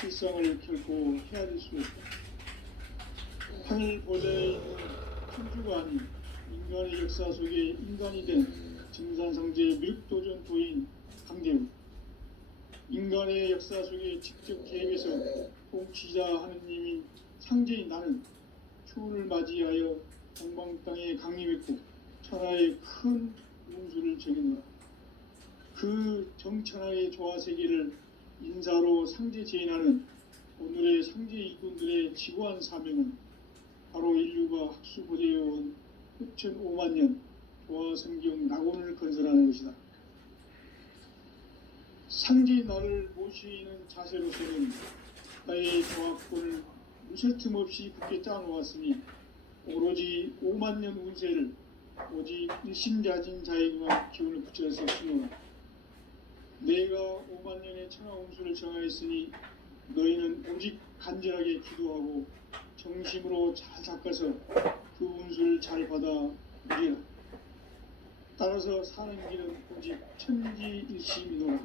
실상을 결코 헤아릴 수 없다. 하늘 보좌에 있는 천주가 아닌 인간의 역사 속에 인간이 된 증산성제 미륵도전 도인 강대우, 인간의 역사 속에 직접 개입해서 통치자 하느님인 상제인 나는 초를 맞이하여 동방 땅에 강림했고 천하의 큰 운수를 정했노라. 그 정천하의 조화세계를 인사로 상제 제인하는 오늘의 상제 일꾼들의 지고한 사명은 바로 인류가 학수고대해온 6,500만 년 조화성경 낙원을 건설하는 것이다. 상제인 나를 모시는 자세로서는 나의 조화권을 무쇠 틈 없이 굳게 짜놓았으니 오로지 5만 년 운세를 오직 일심자진 자에게만 기운을 붙여서 주노라. 내가 5만 년의 천하 운수를 정하였으니 너희는 오직 간절하게 기도하고 정심으로 잘 닦아서 그 운수를 잘 받아 누리라. 따라서 사는 길은 오직 천지일심이노라.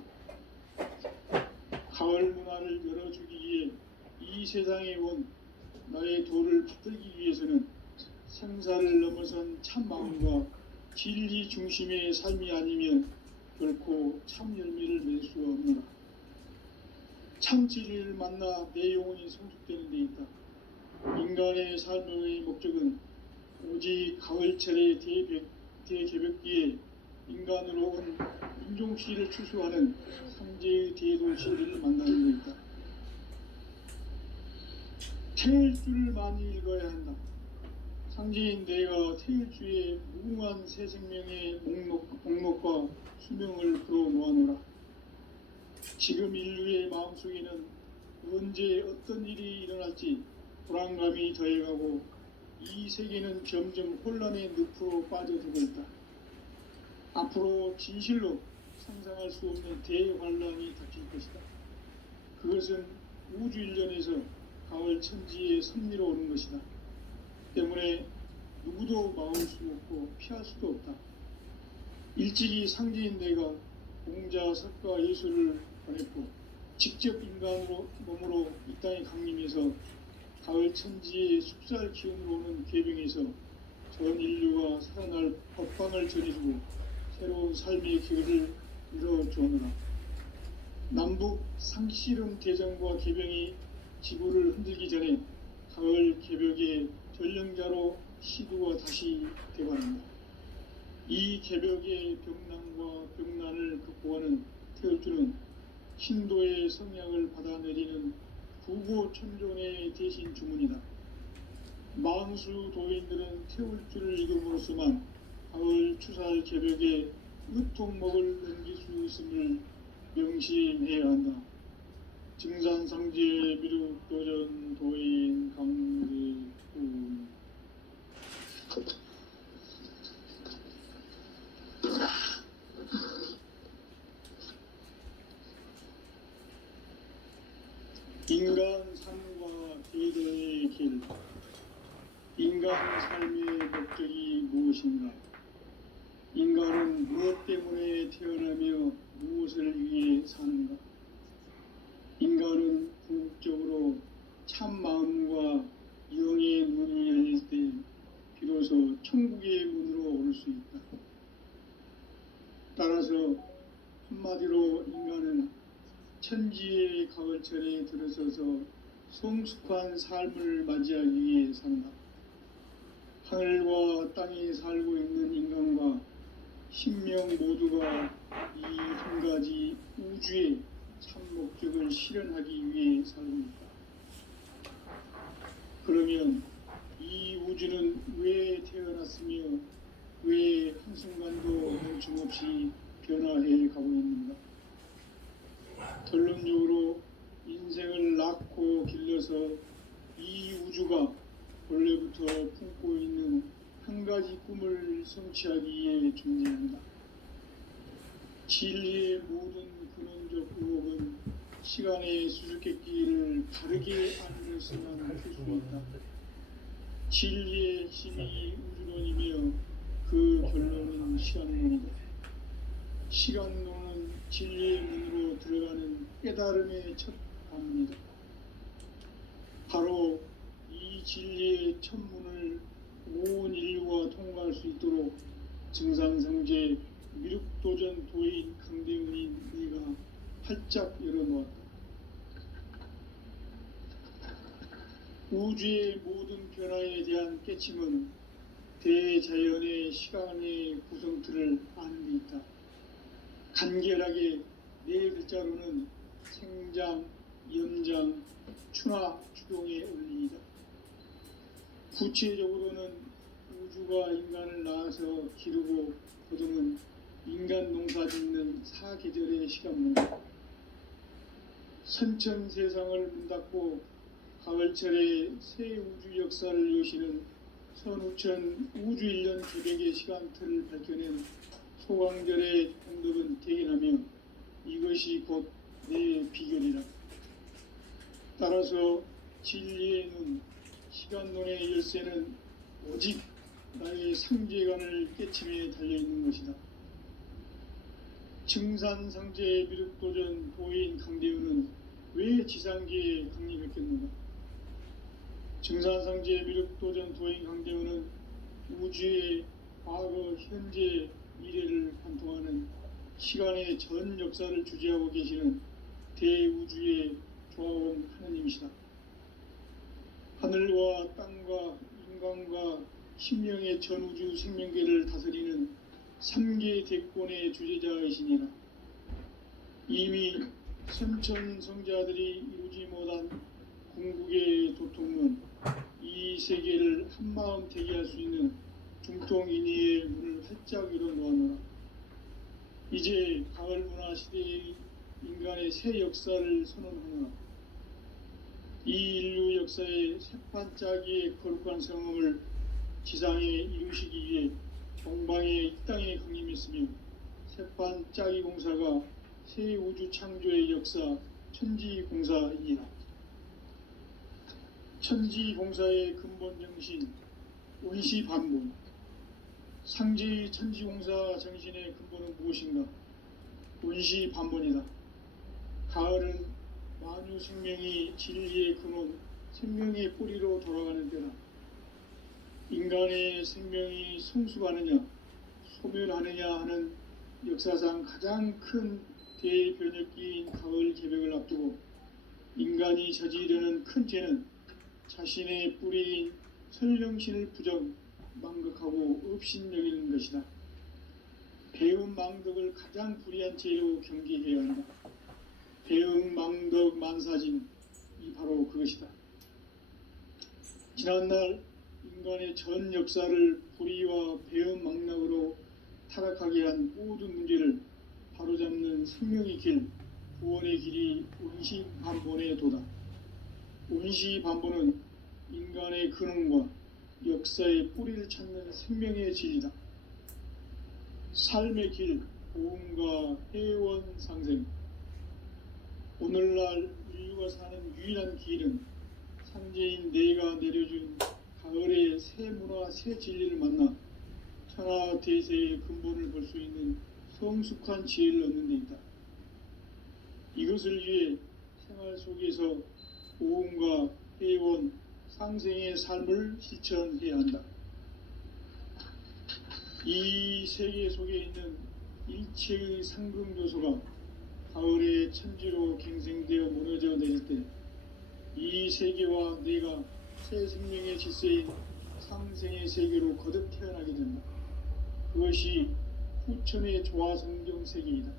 가을 문화를 열어주기 위해 이 세상에 온 나의 도를 받들기 위해서는 생사를 넘어선 참 마음과 진리 중심의 삶이 아니면 결코 참 열매를 맺을 수가 없노라. 참 진리를 만나 내 영혼이 성숙되는 데 있다. 인간의 삶의 목적은 오직 가을철의 대개벽기에 인간으로 온 인종시를 추수하는 상제의 대도시를 만나는 데 있다. 태일주를 많이 읽어야 한다. 상제인 내가 태일주의 무궁한 새 생명의 목록과 수명을 풀어놓아노라. 지금 인류의 마음속에는 언제 어떤 일이 일어날지 불안감이 더해가고 이 세계는 점점 혼란의 늪으로 빠져들고 있다. 앞으로 진실로 상상할 수 없는 대환란이 닥칠 것이다. 그것은 우주 일련에서 가을 천지의 섭리로 오는 것이다. 때문에 누구도 막을 수 없고 피할 수도 없다. 일찍이 상제인 내가 공자, 석가, 예수를 보냈고 직접 인간으로 몸으로 이 땅에 강림해서 가을 천지의 숲살 기운으로 오는 계병에서 전 인류가 살아날 법방을 전해주고 새로운 삶의 기회를 이뤄주었노라. 남북 상씨름 대전과 계병이 지구를 흔들기 전에 가을 개벽의 전령자로 시두가 다시 되어간다. 이 개벽의 병난과 병난을 극복하는 태울주는 신도의 성약을 받아내리는 구고천존의 대신 주문이다. 망수 도인들은 태울주를 읽음으로써만 가을 추살 개벽의 으통목을 넘길 수 있음을 명심해야 한다. 증산상제 미륵도전 도인 강대우. 인간 삶과 대대의 길. 인간 삶의 목적이 무엇인가? 인간은 무엇 때문에 태어나며 무엇을 위해 사는가? 인간은 궁극적으로 참 마음과 영의 문을 열릴 때 비로소 천국의 문으로 오를 수 있다. 따라서 한마디로 인간은 천지의 가을철에 들어서서 성숙한 삶을 맞이하기 위해 산다. 하늘과 땅에 살고 있는 인간과 신명 모두가 이 한 가지 우주의 참 목적을 실현하기 위해 살고 있다. 그러면 이 우주는 왜 태어났으며 왜 한순간도 멈춤없이 변화해 가고 있는가? 결론적으로 인생을 낳고 길러서 이 우주가 원래부터 품고 있는 한 가지 꿈을 성취하기 위해 존재한다. 진리의 모든 근원적 의혹은 시간의 수수께끼를 바르게 알면서만 풀 수 있다. 진리의 힘이 우주론이며 그 결론은 시간론이다. 시간론은 진리의 문으로 들어가는 깨달음의 첫 관문이다. 바로 이 진리의 첫 문을 온 인류가 통과할 수 있도록 증산상제 미륵도전 도인 강대훈인 네가 활짝 열어놓았다. 우주의 모든 변화에 대한 깨침은 대자연의 시간의 구성틀을 아는 데 있다. 간결하게 네 글자로는 생장, 연장, 추나 추동의 원리이다. 구체적으로는 우주가 인간을 낳아서 기르고 거두는 인간 농사 짓는 사계절의 시간문이다. 선천 세상을 문 닫고 가을철에 새 우주 역사를 여시는 선우천 우주 1년 계획의 시간틀을 밝혀낸 소강절의 공덕은 대견하며 이것이 곧 내 비결이라. 따라서 진리의 눈, 시간론의 열쇠는 오직 나의 상제관을 깨침에 달려있는 것이다. 증산상제 미륵도전 도인 강대훈은 왜 지상계에 강림했겠는가? 증산상제 미륵도전 도인 강대훈은 우주의 과거, 현재, 미래를 관통하는 시간의 전 역사를 주재하고 계시는 대우주의 조화원 하느님이시다. 하늘과 땅과 인간과 신명의 전우주 생명계를 다스리는 3계 대권의 주재자이시니라. 이미 선천성자들이 이루지 못한 궁극의 도통문, 이 세계를 한마음 대기할 수 있는 중통인의의 문을 활짝 열어놓아노라. 이제 가을 문화 시대의 인간의 새 역사를 선언하노라. 이 인류 역사의 새판짜기의 거룩한 성음을 지상에 이루시기 위해 동방의 이 땅에 강림했으며 새판짜기 공사가 새 우주 창조의 역사 천지공사이니라. 천지공사의 근본 정신 원시반본. 상제의 천지공사 정신의 근본은 무엇인가? 원시반본이다. 가을은 만유 생명이 진리의 근원, 생명의 뿌리로 돌아가는 때다. 인간의 생명이 성숙하느냐, 소멸하느냐 하는 역사상 가장 큰 대변혁기인 가을 개벽을 앞두고 인간이 저지르는 큰 죄는 자신의 뿌리인 설령신을 부정, 망극하고 업신여기는 것이다. 배음 망덕을 가장 불의한 죄로 경계해야 한다. 배음 망덕 만사진, 이 바로 그것이다. 지난날 인간의 전 역사를 불의와 배음 망락으로 타락하게 한 모든 문제를 바로잡는 생명의 길, 구원의 길이 원시반본의 도다. 원시반본은 인간의 근원과 역사의 뿌리를 찾는 생명의 진리다. 삶의 길, 보험과 회원 상생. 오늘날 인류가 사는 유일한 길은 상제인 내가 내려준 가을의 새 문화, 새 진리를 만나 천하 대세의 근본을 볼 수 있는 성숙한 지혜를 얻는 데 있다. 이것을 위해 생활 속에서 보험과 회원, 상생의 삶을 실천해야 한다. 이 세계 속에 있는 일체의 상금 요소가 가을의 천지로 갱생되어 무너져 내릴 때 이 세계와 내가 새 생명의 질서인 상생의 세계로 거듭 태어나게 된다. 그것이 후천의 조화성경 세계이다.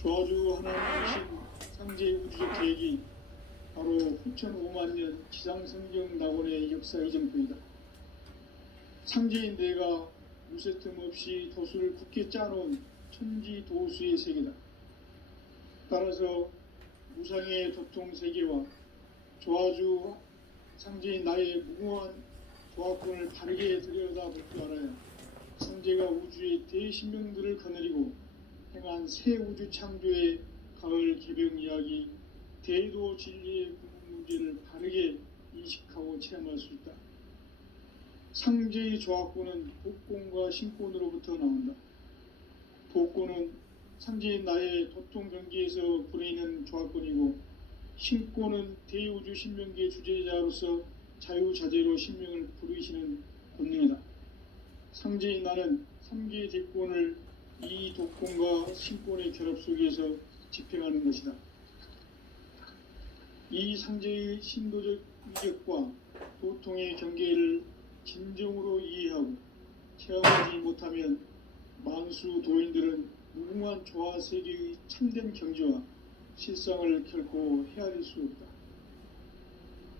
조화주 하나님이신 상제의 우주적 계획이 바로 후천 5만 년 지상성경 낙원의 역사 이정표이다. 상제인 내가 무쇠틈 없이 도수를 굳게 짜놓은 천지도수의 세계다. 따라서 무상의 도통 세계와 조화주 상제인 나의 무궁한 조화권을 바르게 들여다볼 줄 알아야 상제가 우주의 대신명들을 거느리고 행한 새 우주 창조의 가을 개벽 이야기, 대도 진리의 구분 문제를 바르게 인식하고 체험할 수 있다. 상제의 조화권은 복권과 신권으로부터 나온다. 복권은 상제인 나의 도통 경계에서 부리는 조화권이고, 신권은 대우주 신명계 주제자로서 자유자재로 sinh命을 부르시는 본능이다. 상제인 나는 3개의 대권을 이 독권과 신권의 결합 속에서 집행하는 것이다. 이 상제의 신도적 위력과 도통의 경계를 진정으로 이해하고 체험하지 못하면 만수 도인들은 무궁한 조화 세계의 참된 경지와 실상을 결코 헤아릴 수 없다.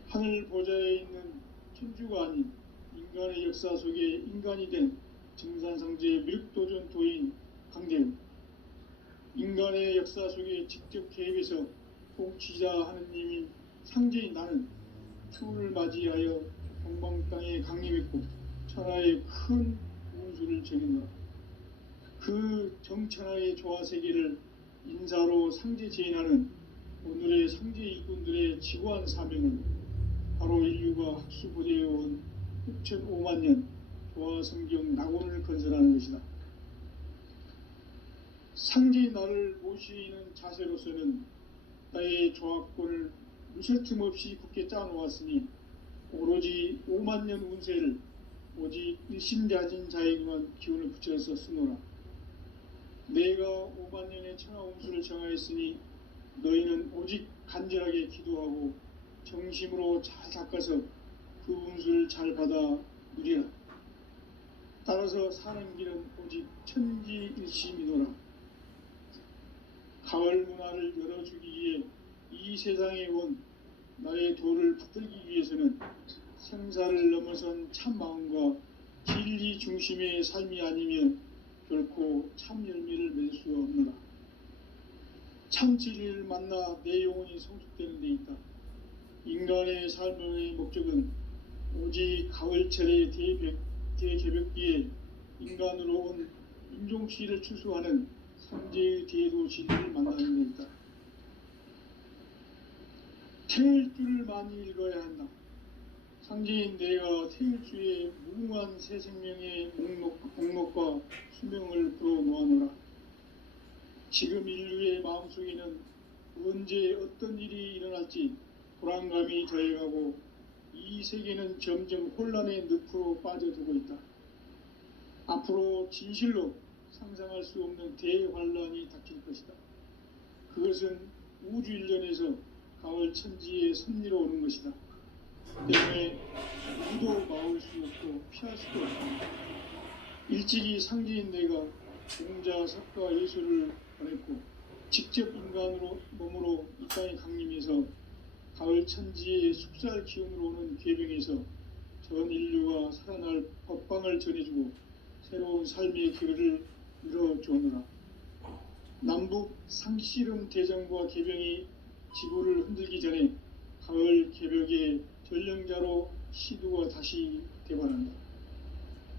하늘 보좌에 있는 천주가 아닌 인간의 역사 속에 인간이 된 증산상제의 미륵도전 도인 강대우, 인간의 역사 속에 직접 개입해서 통치자 하느님인 상제인 나는 추운을 맞이하여 동방 땅에 강림했고 천하의 큰 운수를 정했노라. 그 정천하의 조화세계를 인사로 상제 제인하는 오늘의 상제 일꾼들의 지고한 사명은 바로 인류가 학수고대해온 6,5만 년 조화성경 낙원을 건설하는 것이다. 상제인 나를 모시는 자세로서는 나의 조합권을 무쇠 틈 없이 굳게 짜놓았으니 오로지 5만 년 운세를 오직 일심자진 자에게만 기운을 붙여서 쓰노라. 내가 5만 년의 천하 운수를 정하였으니 너희는 오직 간절하게 기도하고 정심으로 잘 닦아서 그 운수를 잘 받아 누리라. 따라서 사는 길은 오직 천지일심이노라. 가을 문화를 열어주기 위해 이 세상에 온 나의 도를 붙들기 위해서는 생사를 넘어선 참 마음과 진리 중심의 삶이 아니면 결코 참 열매를 맺을 수 없노라. 참 진리를 만나 내 영혼이 성숙되는 데 있다. 인간의 삶의 목적은 오직 가을철의 대개벽기에 인간으로 온 인종시를 추수하는 상제의 대도 진리를 만나는 데 있다. 태일 줄을 많이 읽어야 한다. 상제인 내가 태일주의 무궁한 새 생명의 목록과 수명을 불어놓아노라. 지금 인류의 마음속에는 언제 어떤 일이 일어날지 불안감이 더해가고 이 세계는 점점 혼란의 늪으로 빠져들고 있다. 앞으로 진실로 상상할 수 없는 대환란이 닥칠 것이다. 그것은 우주 일련에서 가을 천지의 섭리로 오는 것이다. 때문에 누구도 막을 수 없고 피할 수도 없다. 일찍이 상제인 내가 공자, 석가, 예수를 보냈고 직접 인간으로 몸으로 이 땅에 강림해서 가을 천지의 숙살 기운으로 오는 계병에서 전 인류가 살아날 법방을 전해주고 새로운 삶의 길을 열어주오노라. 남북 상씨름 대전과 계병이 지구를 흔들기 전에 가을 개벽의 전령자로 시두가 다시 대발한다.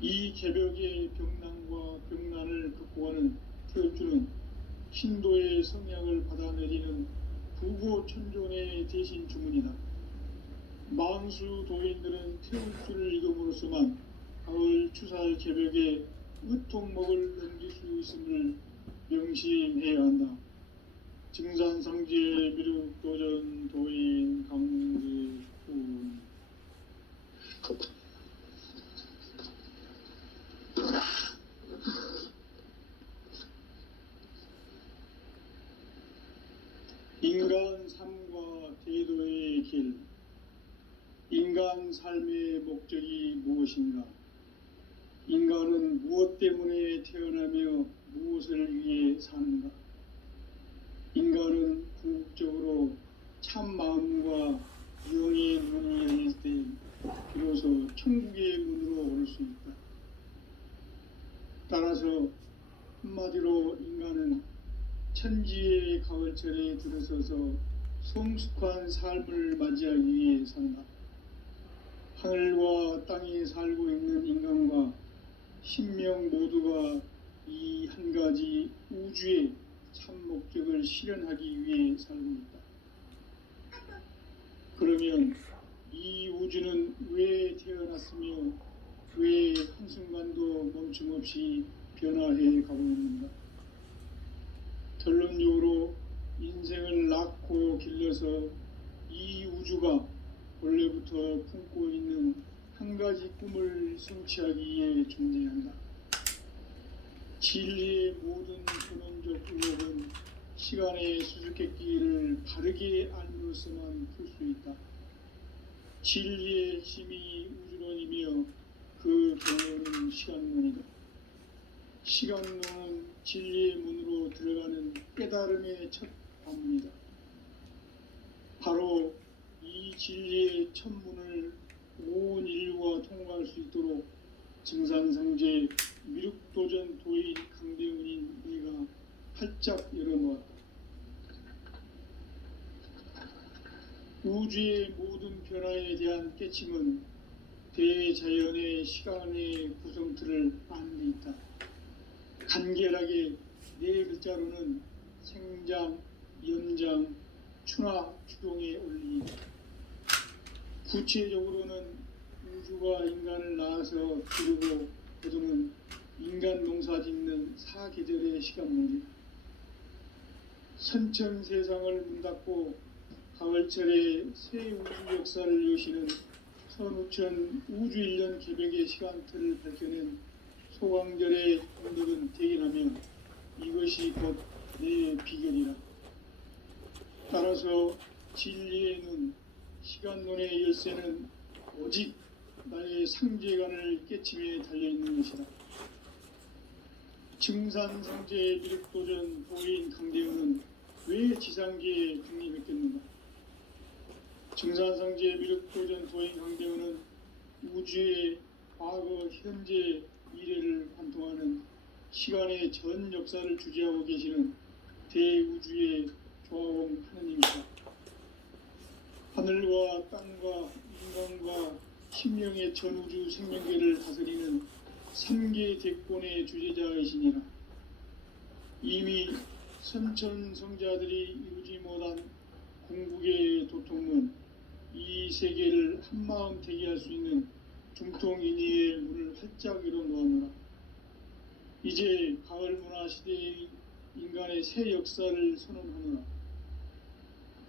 이 개벽의 병난과 병난을 극복하는 태엽주는 신도의 성약을 받아내리는 부고천존의 대신 주문이다. 만수 도인들은 태엽주를 읽음으로써만 가을 추살 개벽의 으통목을 넘길 수 있음을 명심해야 한다. 증산상제 미륵도전 도인 강제훈. 인간 삶과 대도의 길. 인간 삶의 목적이 무엇인가? 인간은 무엇 때문에 태어나며 무엇을 위해 사는가? 인간은 궁극적으로 참 마음과 영의 문이 열릴 때 비로소 천국의 문으로 올 수 있다. 따라서 한마디로 인간은 천지의 가을철에 들어서서 성숙한 삶을 맞이하기 위해 산다. 하늘과 땅에 살고 있는 인간과 신명 모두가 이 한 가지 우주의 참 목적을 실현하기 위해 살고 있다. 그러면 이 우주는 왜 태어났으며 왜 한순간도 멈춤없이 변화해 가고 있는가? 결론적으로 인생을 낳고 길러서 이 우주가 원래부터 품고 있는 한 가지 꿈을 성취하기 위해 존재한다. 진리의 모든 근원적 의혹은 시간의 수수께끼를 바르게 알므로서만 풀 수 있다. 진리의 힘이 우주론이며 그 경우는 시간론이다. 시간론은 진리의 문으로 들어가는 깨달음의 첫 관문이다. 바로 이 진리의 첫 문을 온 인류가 통과할 수 있도록 증산상제 미륵도전 도인 강대훈인 내가 활짝 열어놓았다. 우주의 모든 변화에 대한 깨침은 대자연의 시간의 구성틀을 아는 데 있다. 간결하게 네 글자로는 생장, 연장, 추나 추동의 원리이다. 구체적으로는 우주가 인간을 낳아서 기르고 거두는 인간 농사 짓는 사계절의 시간문이다. 선천 세상을 문 닫고 가을철에 새 우주 역사를 여시는 선우천 우주일년 개벽의 시간틀을 밝혀낸 소강절의 형들은 대견하며 이것이 곧 내 비결이라. 따라서 진리의 눈, 시간론의 열쇠는 오직 나의 상제관을 깨침에 달려있는 것이다. 증산상제 미륵도전 도인 강대훈은 왜 지상계에 독립했겠는가? 증산상제 미륵도전 도인 강대훈은 우주의 과거, 현재, 미래를 관통하는 시간의 전 역사를 주재하고 계시는 대우주의 조화원 하느님이다. 하늘과 땅과 인간과 심령의 전우주 생명계를 다스리는 3개 대권의 주제자이시니라. 이미 선천성자들이 이루지 못한 궁극의 도통은 이 세계를 한마음 대기할 수 있는 중통인의의 문을 활짝 열어놓았노라. 이제 가을 문화 시대의 인간의 새 역사를 선언하노라.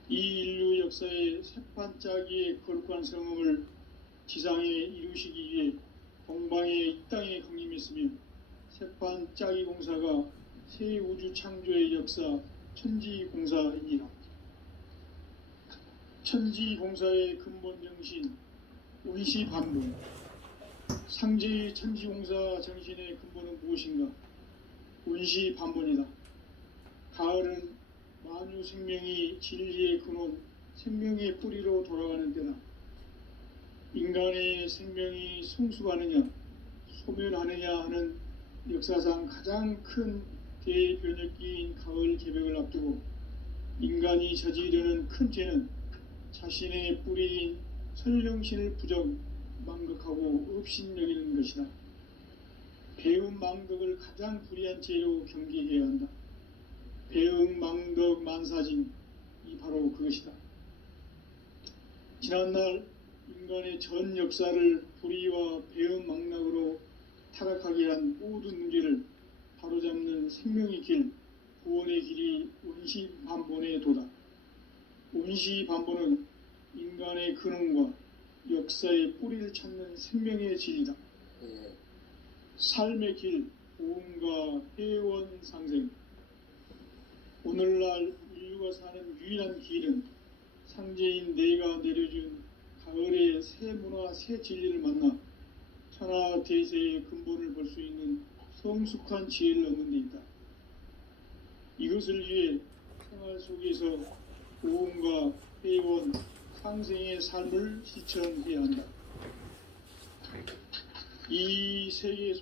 이 인류 역사의 새판짜기의 거룩한 성음을 지상에 이루시기 위해 동방에 이 땅에 강림했으며 새판짜기 공사가 새 우주 창조의 역사 천지공사이니라. 천지공사의 근본 정신 운시반본. 상제의 천지공사 정신의 근본은 무엇인가? 운시반본이다. 가을은 만유 생명이 진리의 근원, 생명의 뿌리로 돌아가는 때다. 인간의 생명이 성숙하느냐, 소멸하느냐 하는 역사상 가장 큰 대변혁기인 가을 개벽을 앞두고 인간이 저지르는 큰 죄는 자신의 뿌리인 설령신을 부정, 망극하고 업신여기는 것이다. 배움 망덕을 가장 불의한 죄로 경계해야 한다. 배움 망덕 만사징이 바로 그것이다. 지난날 인간의 전 역사를 불의와 배움 망락으로 타락하게 한 모든 문제를 바로잡는 생명의 길, 구원의 길이 운시반본의 도다. 운시반본은 인간의 근원과 역사의 뿌리를 찾는 생명의 진리다. 삶의 길, 보험과 회원 상생. 오늘날 인류가 사는 유일한 길은 상제인 내가 내려준 가을의 새 문화, 새 진리를 만나 천하 대세의 근본을 볼 수 있는 성숙한 지혜를 얻는 데 있다. 이것을 위해 생활 속에서 보험과 회원, 상생의 삶을 실천해야 한다. 이 세계